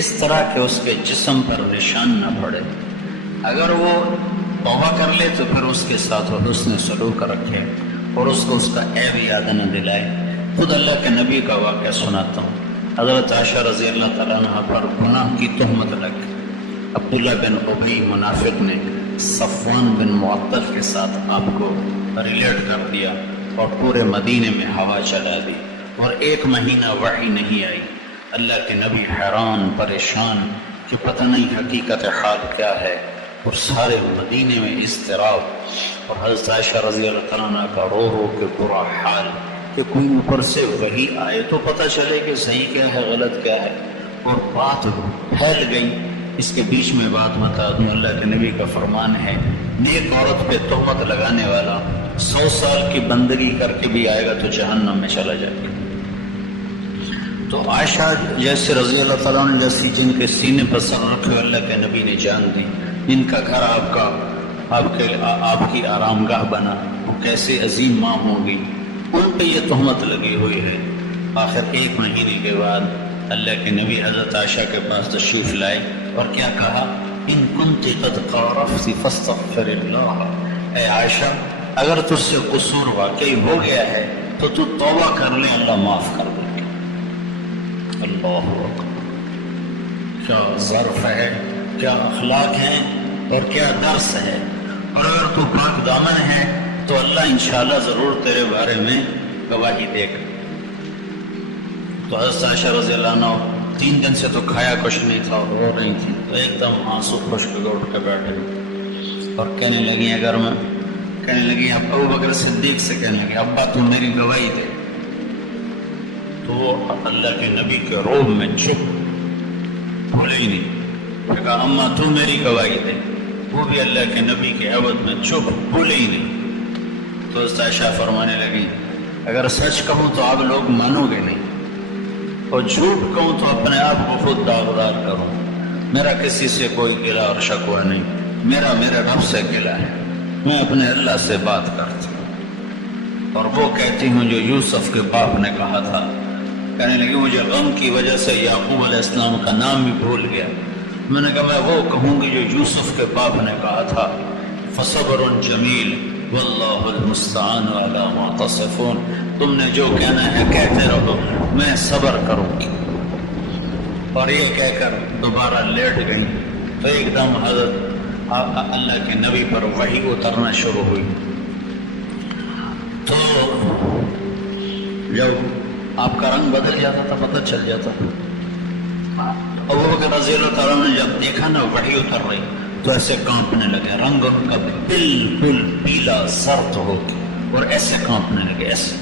اس طرح کہ اس کے جسم پر نشان نہ پڑے۔ اگر وہ توبہ کر لے تو پھر اس کے ساتھ وہ حسن سلوک رکھے، اور اس کو اس کا عیب یاد نہ دلائے۔ خود اللہ کے نبی کا واقعہ سناتا ہوں۔ حضرت عائشہ رضی اللہ تعالیٰ عنہ پر گناہ کی تہمت لگ، عبداللہ بن ابی منافق نے صفوان بن معطل کے ساتھ آپ کو ریلیٹ کر دیا، اور پورے مدینے میں ہوا چلا دی، اور 1 مہینہ وحی نہیں آئی۔ اللہ کے نبی حیران پریشان کہ پتہ نہیں حقیقت حال کیا ہے، اور سارے مدینے میں اضطراب، اور حضرت عائشہ رضی اللہ تعالیٰ عنہ کا رو رو کے برا حال کہ کوئی اوپر سے وحی آئے تو پتہ چلے کہ صحیح کیا ہے غلط کیا ہے، اور بات پھیل گئی۔ اس کے بیچ میں بات بتا دوں، اللہ کے نبی کا فرمان ہے، نیک عورت پہ تہمت لگانے والا 100 سال کی بندگی کر کے بھی آئے گا تو جہنم میں چلا جائے گا۔ تو عائشہ جیسے رضی اللہ تعالیٰ عنہ جیسی جن کے سینے پر سر رکھے اللہ کے نبی نے جان دی، جن کا گھر آپ کی آرام گاہ بنا، وہ کیسے عظیم ماں ہوگی، ان پہ یہ تہمت لگی ہوئی ہے۔ آخر 1 مہینے کے بعد اللہ کے نبی حضرت عائشہ کے پاس تشریف لائے، اور کیا کہا؟ ان کنت قد قارفت فاستغفر اللہ، اے عائشہ اگر تجھ سے قصور واقعی ہو گیا ہے تو تو توبہ کر لے، اللہ معاف کر دے گا۔ اللہ اکبر۔ کیا ظرف ہے، کیا اخلاق ہے اور کیا درس ہے. اور اگر تو پاک دامن ہے تو اللہ انشاءاللہ ضرور تیرے بارے میں گواہی دے گا. تو حضرت عائشہ رضی اللہ عنہ 3 دن سے تو کھایا کچھ نہیں تھا، رو رہی تھی، تو ایک دم آنسو خشک ہو اٹھ کے بیٹھے اور کہنے لگی اگر میں کہنے لگی ابو بکر صدیق سے کہنے لگی ابا تم میری گواہی دے. تو وہ اللہ کے نبی کے روب میں چپ، بھولے ہی نہیں. کہا اماں تو میری گواہی دے، وہ بھی اللہ کے نبی کے عوض میں چپ، بھولے ہی نہیں. تو حضرت عائشہ فرمانے لگی اگر سچ کہوں تو آپ لوگ مانو گے نہیں، اور جھوٹ کہوں تو اپنے آپ کو خود داغدار کروں. میرا کسی سے کوئی گلہ اور شکوہ نہیں، میرا میرے رب سے گلہ ہے. میں اپنے اللہ سے بات کرتی ہوں اور وہ کہتی ہوں جو یوسف کے باپ نے کہا تھا. کہنے لگی مجھے غم کی وجہ سے یعقوب علیہ السلام کا نام بھی بھول گیا. میں نے کہا میں وہ کہوں گی جو یوسف کے باپ نے کہا تھا فصبر جمیل واللہ المستعان علی ما تصفون. تم نے جو کہنا ہے کہتے رہو، میں صبر کروں گی. اور یہ کہہ کر دوبارہ لیٹ گئی تو ایک دم حضرت اللہ کے نبی پر وحی اترنا شروع ہوئی. تو جب آپ کا رنگ بدل جاتا تھا پتہ چل جاتا تھا. ابو بکر رضی اللہ تعالیٰ نے جب دیکھا نا وحی اتر رہی تو ایسے کانپنے لگے، رنگ ان کا بالکل پیلا زرد ہو اور ایسے کانپنے لگے ایسے.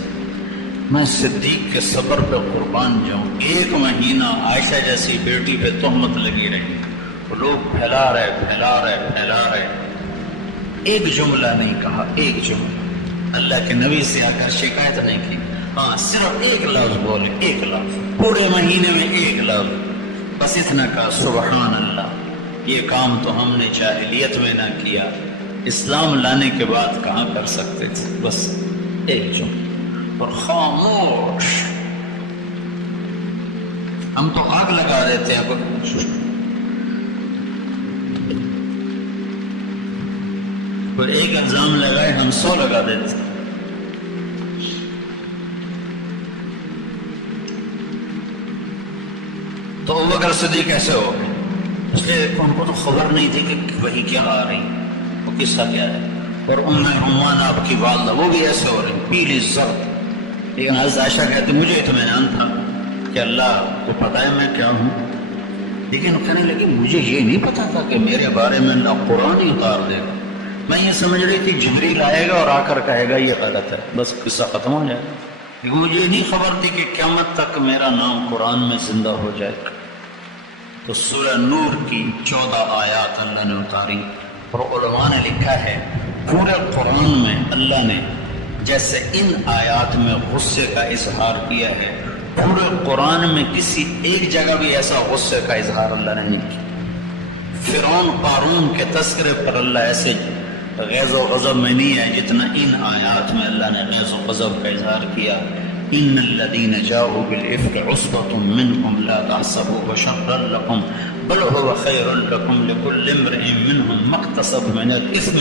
میں صدیق کے صبر پہ قربان جاؤں. 1 مہینہ عائشہ جیسی بیٹی پہ تہمت لگی رہی، لوگ پھیلا رہے. ایک جملہ نہیں کہا، ایک جملہ اللہ کے نبی سے آ کر شکایت نہیں کی. ہاں صرف ایک لفظ بولے، ایک لفظ پورے مہینے میں ایک لفظ، بس اتنا کہا سبحان اللہ. یہ کام تو ہم نے جاہلیت میں نہ کیا، اسلام لانے کے بعد کہاں کر سکتے تھے. بس ایک جملہ اور خاموش. ہم تو آگ لگا دیتے ہیں، کوئی ایک الزام لگائے ہم 100 لگا دیتے. تو ابو بکر صدیق کیسے ہو گئے؟ اس لیے ان کو تو خبر نہیں تھی کہ وہی کیا آ رہی، وہ قصہ کیا ہے. اور ام رومان آپ کی والدہ وہ بھی ایسے ہو رہی، پیلی زرد. لیکن حضرت عائشہ کہتے مجھے اطمینان تھا کہ اللہ کو پتہ ہے میں کیا ہوں. لیکن کہنے لگی مجھے یہ نہیں پتا تھا کہ میرے بارے میں اللہ قرآن ہی اتار دے گا. میں یہ سمجھ رہی تھی جبریل آئے گا اور آ کر کہے گا یہ غلط ہے، بس قصہ ختم ہو جائے گا. لیکن مجھے یہ نہیں خبر تھی کہ قیامت تک میرا نام قرآن میں زندہ ہو جائے گا. تو سورہ نور کی 14 آیات اللہ نے اتاری اور علماء نے لکھا ہے پورے قرآن میں اللہ نے جیسے ان آیات میں غصے کا اظہار کیا ہے، پورے قرآن میں کسی ایک جگہ بھی ایسا غصے کا اظہار اللہ نے نہیں کیا. فرعون قارون کے تذکرے پر اللہ ایسے غیظ و غضب میں نہیں ہے جتنا ان آیات میں اللہ نے غیظ و غضب کا اظہار کیا. ان الذين جاءوا بالافك عصبة منكم لا تحسبوه شرا لكم بل هو خير لكم لكل امرئ منهم ما اكتسب من الاثم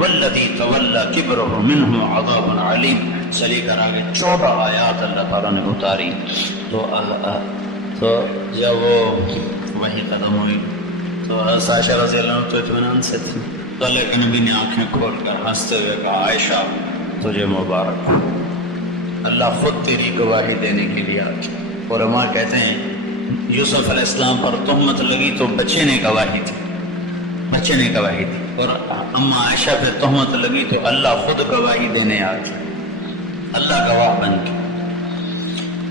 والذي تولى كبره منهم عذاب عليم. چلی کر آگے 14 آیات اللہ تعالیٰ نے اتاری. تو جب وہ وہی قدم ہوئی تو عائشہ رضی اللہ عنہ تو اطمینان سے تھی. تو اللہ کے نبی نے آنکھیں کھول کر ہنستے ہوئے کہا عائشہ تجھے مبارک، اللہ خود تیری گواہی دینے کے لیے آج. علماء کہتے ہیں یوسف علیہ السلام پر تہمت لگی تو بچے نے گواہی دی، اور اما عائشہ پہ تہمت لگی تو اللہ خود گواہی دینے آج، اللہ گواہ بن کے.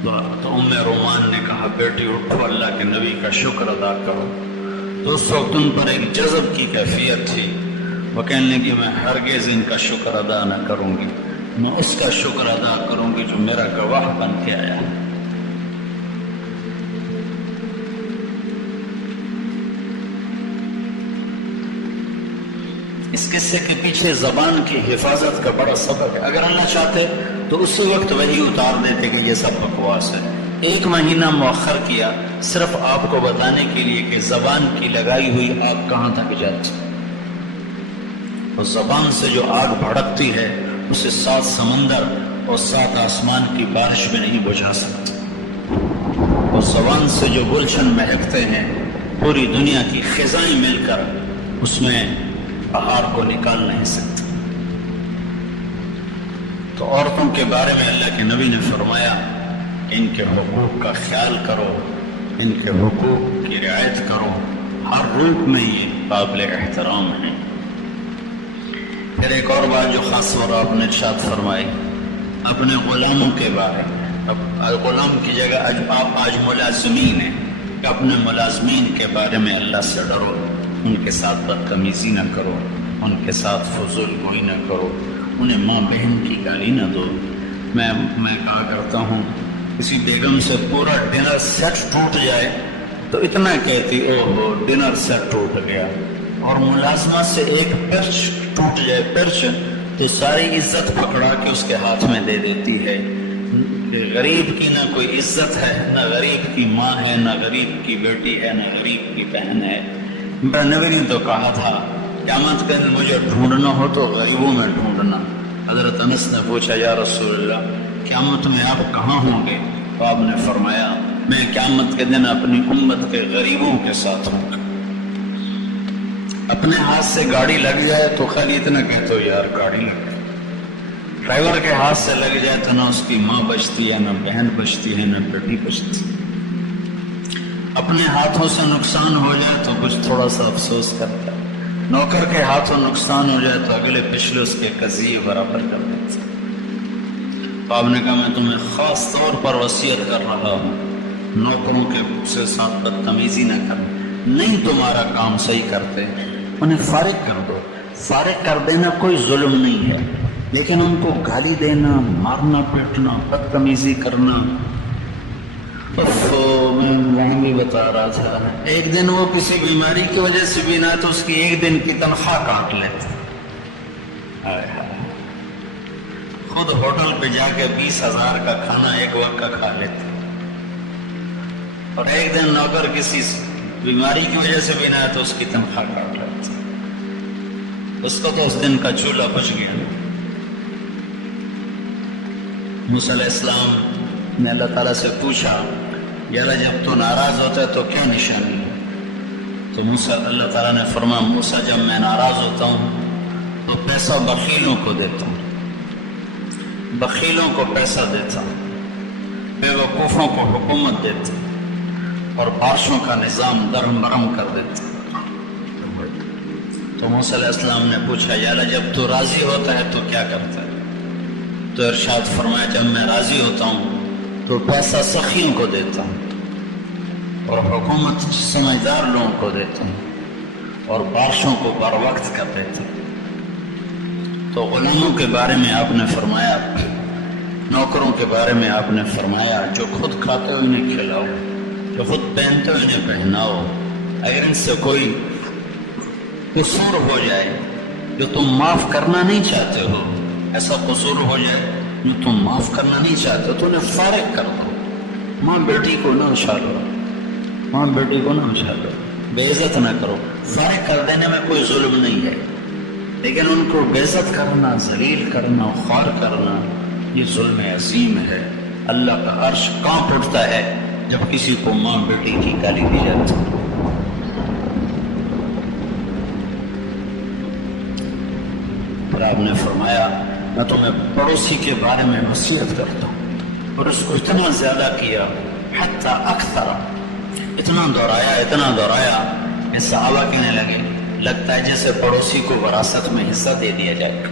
تو ام رومان نے کہا بیٹی اٹھو اللہ کے نبی کا شکر ادا کرو. تو اس وقت ان پر ایک جذب کی کیفیت تھی. وہ کہنے لگی میں ہرگز ان کا شکر ادا نہ کروں گی، میں اس کا شکر ادا کروں گی جو میرا گواہ بن کے آیا. اس قصے کے پیچھے زبان کی حفاظت کا بڑا سبق ہے. اگر اللہ چاہتے تو اسی وقت وہی اتار دیتے کہ یہ سب بکواس ہے. 1 مہینہ مؤخر کیا صرف آپ کو بتانے کے لیے کہ زبان کی لگائی ہوئی آگ کہاں تک جاتی. اور زبان سے جو آگ بھڑکتی ہے اسے 7 سمندر اور 7 آسمان کی بارش میں نہیں بجھا سکتی. اور زبان سے جو گلشن مہکتے ہیں پوری دنیا کی خزائیں مل کر اس میں پہاڑ کو نکال نہیں سکتے۔ تو عورتوں کے بارے میں اللہ کے نبی نے فرمایا ان کے حقوق کا خیال کرو، ان کے حقوق کی رعایت کرو، ہر روپ میں یہ قابل احترام ہیں۔ پھر ایک اور بات جو خاص طور پر آپ نے ارشاد فرمائی اپنے غلاموں کے بارے میں، غلام کی جگہ آپ آج ملازمین ہیں، اپنے ملازمین کے بارے میں اللہ سے ڈرو، ان کے ساتھ بدتمیزی نہ کرو، ان کے ساتھ فضول گوئی نہ کرو، انہیں ماں بہن کی گالی نہ دو۔ میں کہا کرتا ہوں کسی بیگم سے پورا ڈنر سیٹ ٹوٹ جائے تو اتنا کہتی اوہ ڈنر سیٹ ٹوٹ گیا، اور ملازمہ سے ایک پرچ ٹوٹ جائے پرچ تو ساری عزت پکڑا کے اس کے ہاتھ میں دے دیتی ہے۔ غریب کی نہ کوئی عزت ہے، نہ غریب کی ماں ہے، نہ غریب کی بیٹی ہے، نہ غریب کی بہن ہے۔ نبی نے تو کہا تھا قیامت کے دن مجھے ڈھونڈنا ہو تو غریبوں میں ڈھونڈنا۔ حضرت انس نے پوچھا یا رسول اللہ قیامت میں آپ کہاں ہوں گے؟ تو آپ نے فرمایا میں قیامت کے دن اپنی امت کے غریبوں کے ساتھ ہوں گا۔ اپنے ہاتھ سے گاڑی لگ جائے تو خالی اتنا کہتے ہو یار گاڑی لگ گئی، ڈرائیور کے ہاتھ سے لگ جائے تو نہ اس کی ماں بچتی ہے، نہ بہن بچتی ہے، نہ بیٹی بچتی۔ اپنے ہاتھوں سے نقصان ہو جائے تو کچھ تھوڑا سا افسوس کرتا ہے، نوکر کے ہاتھوں نقصان ہو جائے تو اگلے پچھلے اس کے قضیے برابر کر دیتے۔ تو آپ نے کہا میں تمہیں خاص طور پر وصیت کر رہا ہوں نوکروں کے ساتھ بدتمیزی نہ کرنا، نہیں تمہارا کام صحیح کرتے انہیں فارغ کر دو۔ فارغ کر دینا کوئی ظلم نہیں ہے، لیکن ان کو گالی دینا، مارنا پیٹنا، بدتمیزی کرنا۔ میں وہاں بھی بتا رہا تھا ایک دن وہ کسی بیماری کی وجہ سے بھی نہ تو اس کی ایک دن کی تنخواہ کاٹ لیتے، خود ہوٹل پہ جا کے 20,000 کا کھانا ایک وقت کا کھا لیتے، اور ایک دن نوکر کسی بیماری کی وجہ سے بھی نہ تو اس کی تنخواہ کاٹ لیتے، اس کو تو اس دن کا چولہا بچ گیا۔ موسیٰ علیہ السلام نے اللہ تعالیٰ سے پوچھا یار جب تو ناراض ہوتا ہے تو کیا نشانی ہے؟ تو موسیٰ اللہ تعالیٰ نے فرمایا موسیٰ جب میں ناراض ہوتا ہوں تو پیسہ بخیلوں کو دیتا ہوں، بخیلوں کو پیسہ دیتا ہوں، بے وقوفوں کو حکومت دیتا ہوں، اور بارشوں کا نظام درہم برہم کر دیتا ہوں۔ تو موسیٰ علیہ السلام نے پوچھا یا اللہ جب تو راضی ہوتا ہے تو کیا کرتا ہے؟ تو ارشاد فرمایا جب میں راضی ہوتا ہوں تو پیسہ سخیوں کو دیتا ہوں، اور حکومت سمجھدار لوگوں کو دیتا ہوں، اور بارشوں کو بر وقت کر دیتا ہوں۔ تو غلاموں کے بارے میں آپ نے فرمایا، نوکروں کے بارے میں آپ نے فرمایا جو خود کھاتے ہو انہیں کھلاؤ، جو خود پہنتے ہو انہیں پہناؤ۔ اگر ان سے کوئی قصور ہو جائے جو تم معاف کرنا نہیں چاہتے ہو، ایسا قصور ہو جائے جو تم معاف کرنا نہیں چاہتے تو انہیں فارغ کر دو۔ ماں بیٹی کو نہ اچھالو، ماں بیٹی کو نہ اچھالو، بے عزت نہ کرو۔ فارغ کر دینے میں کوئی ظلم نہیں ہے، لیکن ان کو بے عزت کرنا، ذلیل کرنا، خوار کرنا یہ ظلم عظیم ہے۔ اللہ کا عرش کانپ اٹھتا ہے جب کسی کو ماں بیٹی کی گالی دی جاتی ہے۔ اور آپ نے فرمایا میں تمہیں پڑوسی کے بارے میں وصیت کرتا ہوں، اور اس کو اتنا زیادہ کیا حتی اکثر، اتنا دہرایا کہ صحابہ کہنے لگے لگتا ہے جیسے پڑوسی کو وراثت میں حصہ دے دیا جائے۔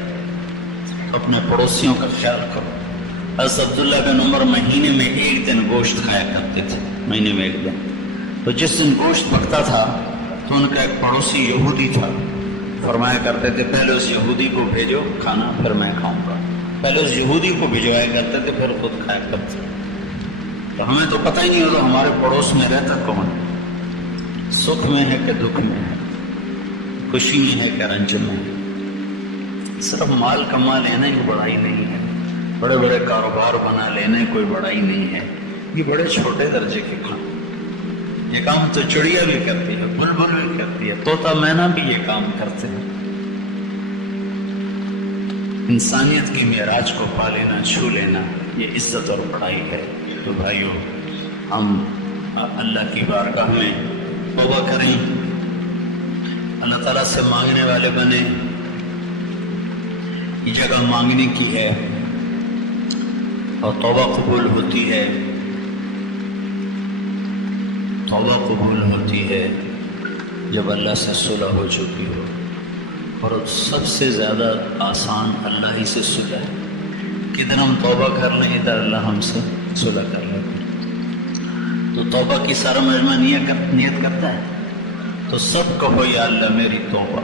اپنے پڑوسیوں کا خیال کرو۔ حضرت عبداللہ بن عمر مہینے میں ایک دن گوشت کھایا کرتے تھے، مہینے میں ایک دن۔ تو جس دن گوشت پکتا تھا تو ان کا ایک پڑوسی یہودی تھا، فرمایا کرتے تھے پہلے اس یہودی کو بھیجو کھانا پھر میں کھاؤں گا، پہلے اس یہودی کو بھجوایا کرتے تھے پھر خود کھایا کرتے۔ تو ہمیں تو پتہ ہی نہیں ہوتا ہمارے پڑوس میں رہتا کون، سکھ میں ہے کہ دکھ میں ہے، خوشی میں ہے کہ رنج میں ہے۔ صرف مال کما لینا ہی بڑائی نہیں ہے، بڑے بڑے کاروبار بنا لینا کوئی بڑائی نہیں ہے، یہ بڑے چھوٹے درجے کے کام۔ یہ کام تو چڑیا بھی کرتی ہے، بلبل بھی کرتی ہے، طوطا مینا بھی یہ کام کرتے ہیں۔ انسانیت کی معراج کو پا لینا، چھو لینا یہ عزت اور بڑائی ہے۔ تو بھائیو ہم اللہ کی بارگاہ میں توبہ کریں، اللہ تعالیٰ سے مانگنے والے بنے. یہ جگہ مانگنے کی ہے اور توبہ قبول ہوتی ہے. توبہ قبول ہوتی ہے جب اللہ سے صلح ہو چکی ہو، اور سب سے زیادہ آسان اللہ ہی سے صلح ہے. کدھر ہم توبہ کر لیں ادھر اللہ ہم سے صلح کر لیں. تو توبہ کی سارا مجمع نیت کرتا ہے تو سب کہو یا اللہ میری توبہ،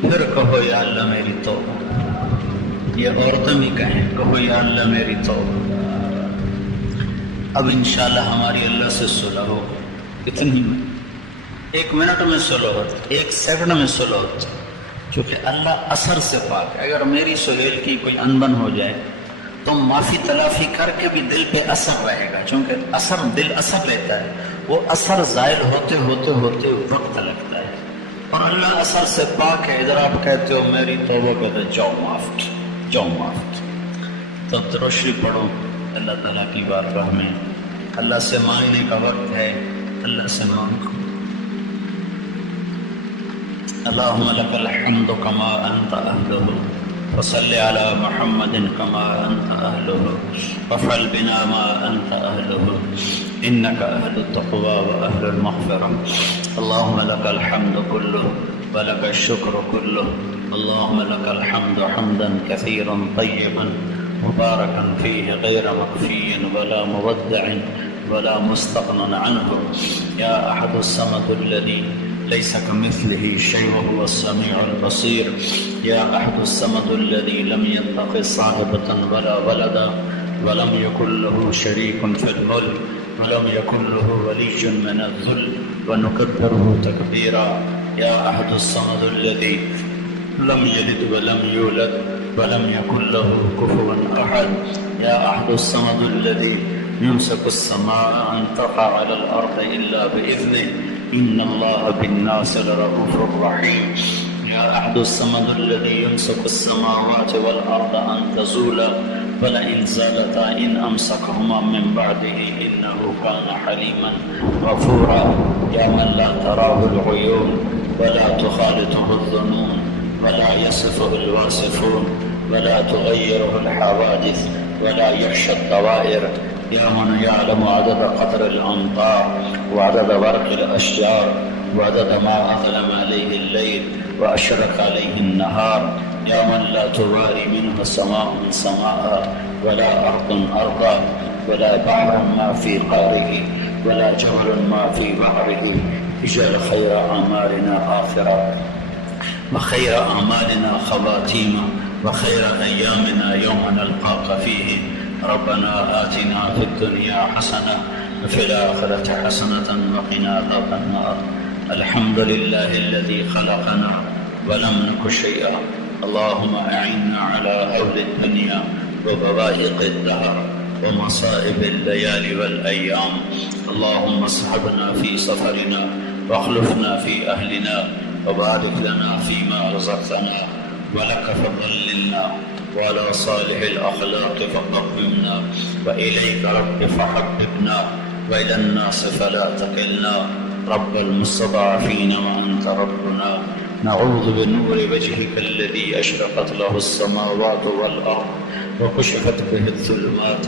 پھر کہو یا اللہ میری توبہ. یہ عورتیں بھی کہیں کہو یا اللہ میری توبہ. اب انشاءاللہ ہماری اللہ سے صلح ہو. کتنی میں 1 منٹ میں صلح ہوتی، 1 سیکنڈ میں صلح ہوتی، کیونکہ اللہ اثر سے پاک ہے. اگر میری سہیل کی کوئی انبن ہو جائے تو معافی تلافی کر کے بھی دل پہ اثر رہے گا، چونکہ اثر دل اثر لیتا ہے. وہ اثر زائل ہوتے ہوتے ہوتے وقت لگتا ہے، اور اللہ اثر سے پاک ہے. ادھر آپ کہتے ہو میری توبہ کہتے جاؤ معاف، جاؤ معاف. تب تروشی پڑھو اللہ تعالیٰ کی بارگاہ میں. اللہ سے مانگنے کا وقت ہے، اللہ سے مانگو. اللہم لک الحمد کما انت اہلہ وصل علی محمد کما انت اہلہ وفعل بنا ما انت اہلہ انک اہل التقوی و اہل المغفرہ. اللہم لک الحمد کلہ ولک الشکر کلہ. اللہم لک الحمد حمدا کثیرا طیبا مبارکا فیہ غیر مکفی ولا مودع ولا مستغنى عنه. یا احد الصمد الذی ليس كمثله شيء وهو السميع البصير. يا أحد الصمد الذي لم يتخذ صاحبة ولا ولدا ولم يكن له شريك في الملك ولم يكن له ولي من الذل ونكبره تكبيرا. يا أحد الصمد الذي لم يلد ولم يولد ولم يكن له كفوا أحد. يا أحد الصمد الذي يمسك السماء أن تقع على الأرض إلا بإذنه إن الله بالناس لرؤوف رحيم. يا أحد الصمد الذي يمسك السماوات والأرض أن تزولا ولئن زالتا إن أمسكهما من بعده إنه كان حليما غفورا. يا من لا تراه العيون ولا تخالطه الظنون ولا يصفه الواصفون ولا تغيره الحوادث ولا يخشى الدوائر. يا من يعلم عدد قطر الأمطار وعدد ورق الأشجار وعدد ما أظلم عليه الليل وأشرق عليه النهار. يا من لا تواري منه سماء سماء ولا أرض أرضا ولا بحر ما في قعره ولا جبل ما في بحره. اجعل خير أعمالنا آخرة وخير أعمالنا خواتيما وخير أيامنا يوم نلقاك فيه. ربنا آتنا في الدنيا حسنة وفي الآخرة حسنة وقنا عذاب النار. الحمد لله الذي خلقنا ولم نك شيئا. اللهم أعنا على هول الدنيا وبوائق الدهر ومصائب الليالي والأيام. اللهم اصحبنا في سفرنا واخلفنا في أهلنا وبارك لنا فيما رزقتنا ولك فضللنا وعلى صالح الأخلاق فقومنا وإليك رب فحببنا وإلى الناس فلا تكلنا. رب المستضعفين وأنت ربنا نعوذ بنور وجهك الذي أشرقت له السماوات والأرض وكشفت به الظلمات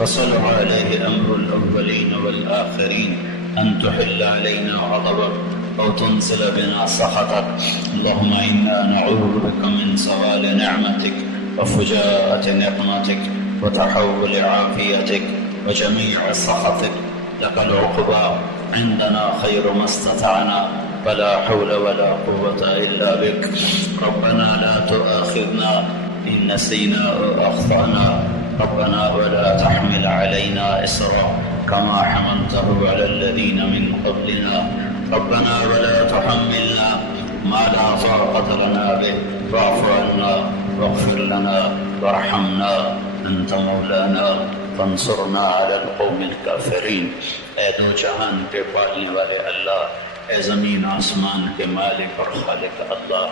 وصلح عليه أمر الأولين والآخرين أن تحل علينا غضبك أو تنزل بنا سخطك. اللهم إنا نعوذ بك من زوال نعمتك وفجاءة نقمتك وتحول عافيتك وجميع سخطك. لك العقبى عندنا خير ما استطعنا ولا حول ولا قوة إلا بك. ربنا لا تؤاخذنا إن نسينا أو أخطأنا. ربنا ولا تحمل علينا إصرا كما حملته على الذين من قبلنا. ربنا ولا تحملنا ما لا طاقة لنا به واعف عنا واغفر لنا وارحمنا أنت مولانا فانصرنا على القوم الكافرين. اے دو جہان کے پالنے والے اللہ، اے زمین آسمان کے مالک اور خالق اللہ،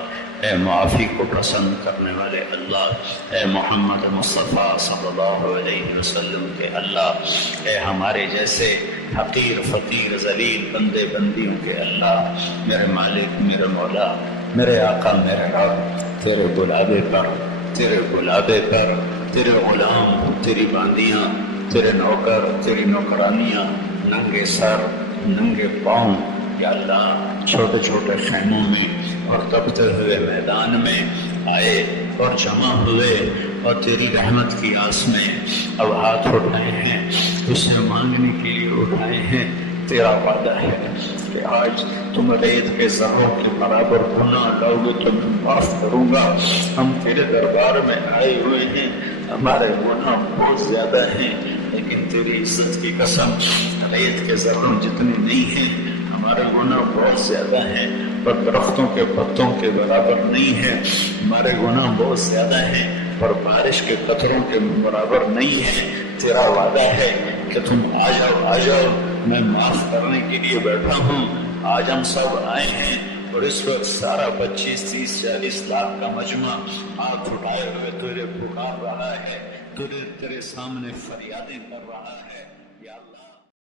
اے معافی کو پسند کرنے والے اللہ، اے محمد مصطفیٰ صلی اللہ علیہ وسلم کے اللہ، اے ہمارے جیسے حقیر فقیر ذلیل بندے بندیوں کے اللہ، میرے مالک، میرے مولا، میرے آقا، میرے رب، تیرے بلابے پر، تیرے بلابے پر، تیرے غلام، تیری باندیاں، تیرے نوکر، تیری نوکرانیاں ننگے سر ننگے پاؤں یا اللہ چھوٹے چھوٹے خیموں میں اور تپتے ہوئے میدان میں آئے اور جمع ہوئے اور تیری رحمت کی آس میں اب ہاتھ اٹھائے ہیں، اسے مانگنے کے لیے اٹھائے ہیں۔ تیرا وعدہ ہے کہ آج تم ریت کے ذروں کے برابر گناہ لاؤ تو میں معاف کروں گا۔ ہم تیرے دربار میں آئے ہوئے ہیں، ہمارے گناہ بہت زیادہ ہیں، لیکن تیری عزت کی قسم ریت کے ذروں جتنے نہیں ہیں، ہمارے گناہ بہت زیادہ ہیں، پر درختوں کے پتوں کے برابر نہیں ہیں۔ ہمارے گناہ بہت زیادہ ہیں، پر بارش کے قطروں کے برابر نہیں ہیں۔ تیرا وعدہ ہے کہ تم آ جاؤ، آ جاؤ، میں معاف کرنے کے لیے بیٹھا ہوں۔ آج ہم سب آئے ہیں اور اس وقت سارا 25، 30، 40 لاکھ کا مجمع ہاتھ اٹھائے ہوئے تجھے پکار رہا ہے، تیرے سامنے فریادیں کر رہا ہے، یا اللہ۔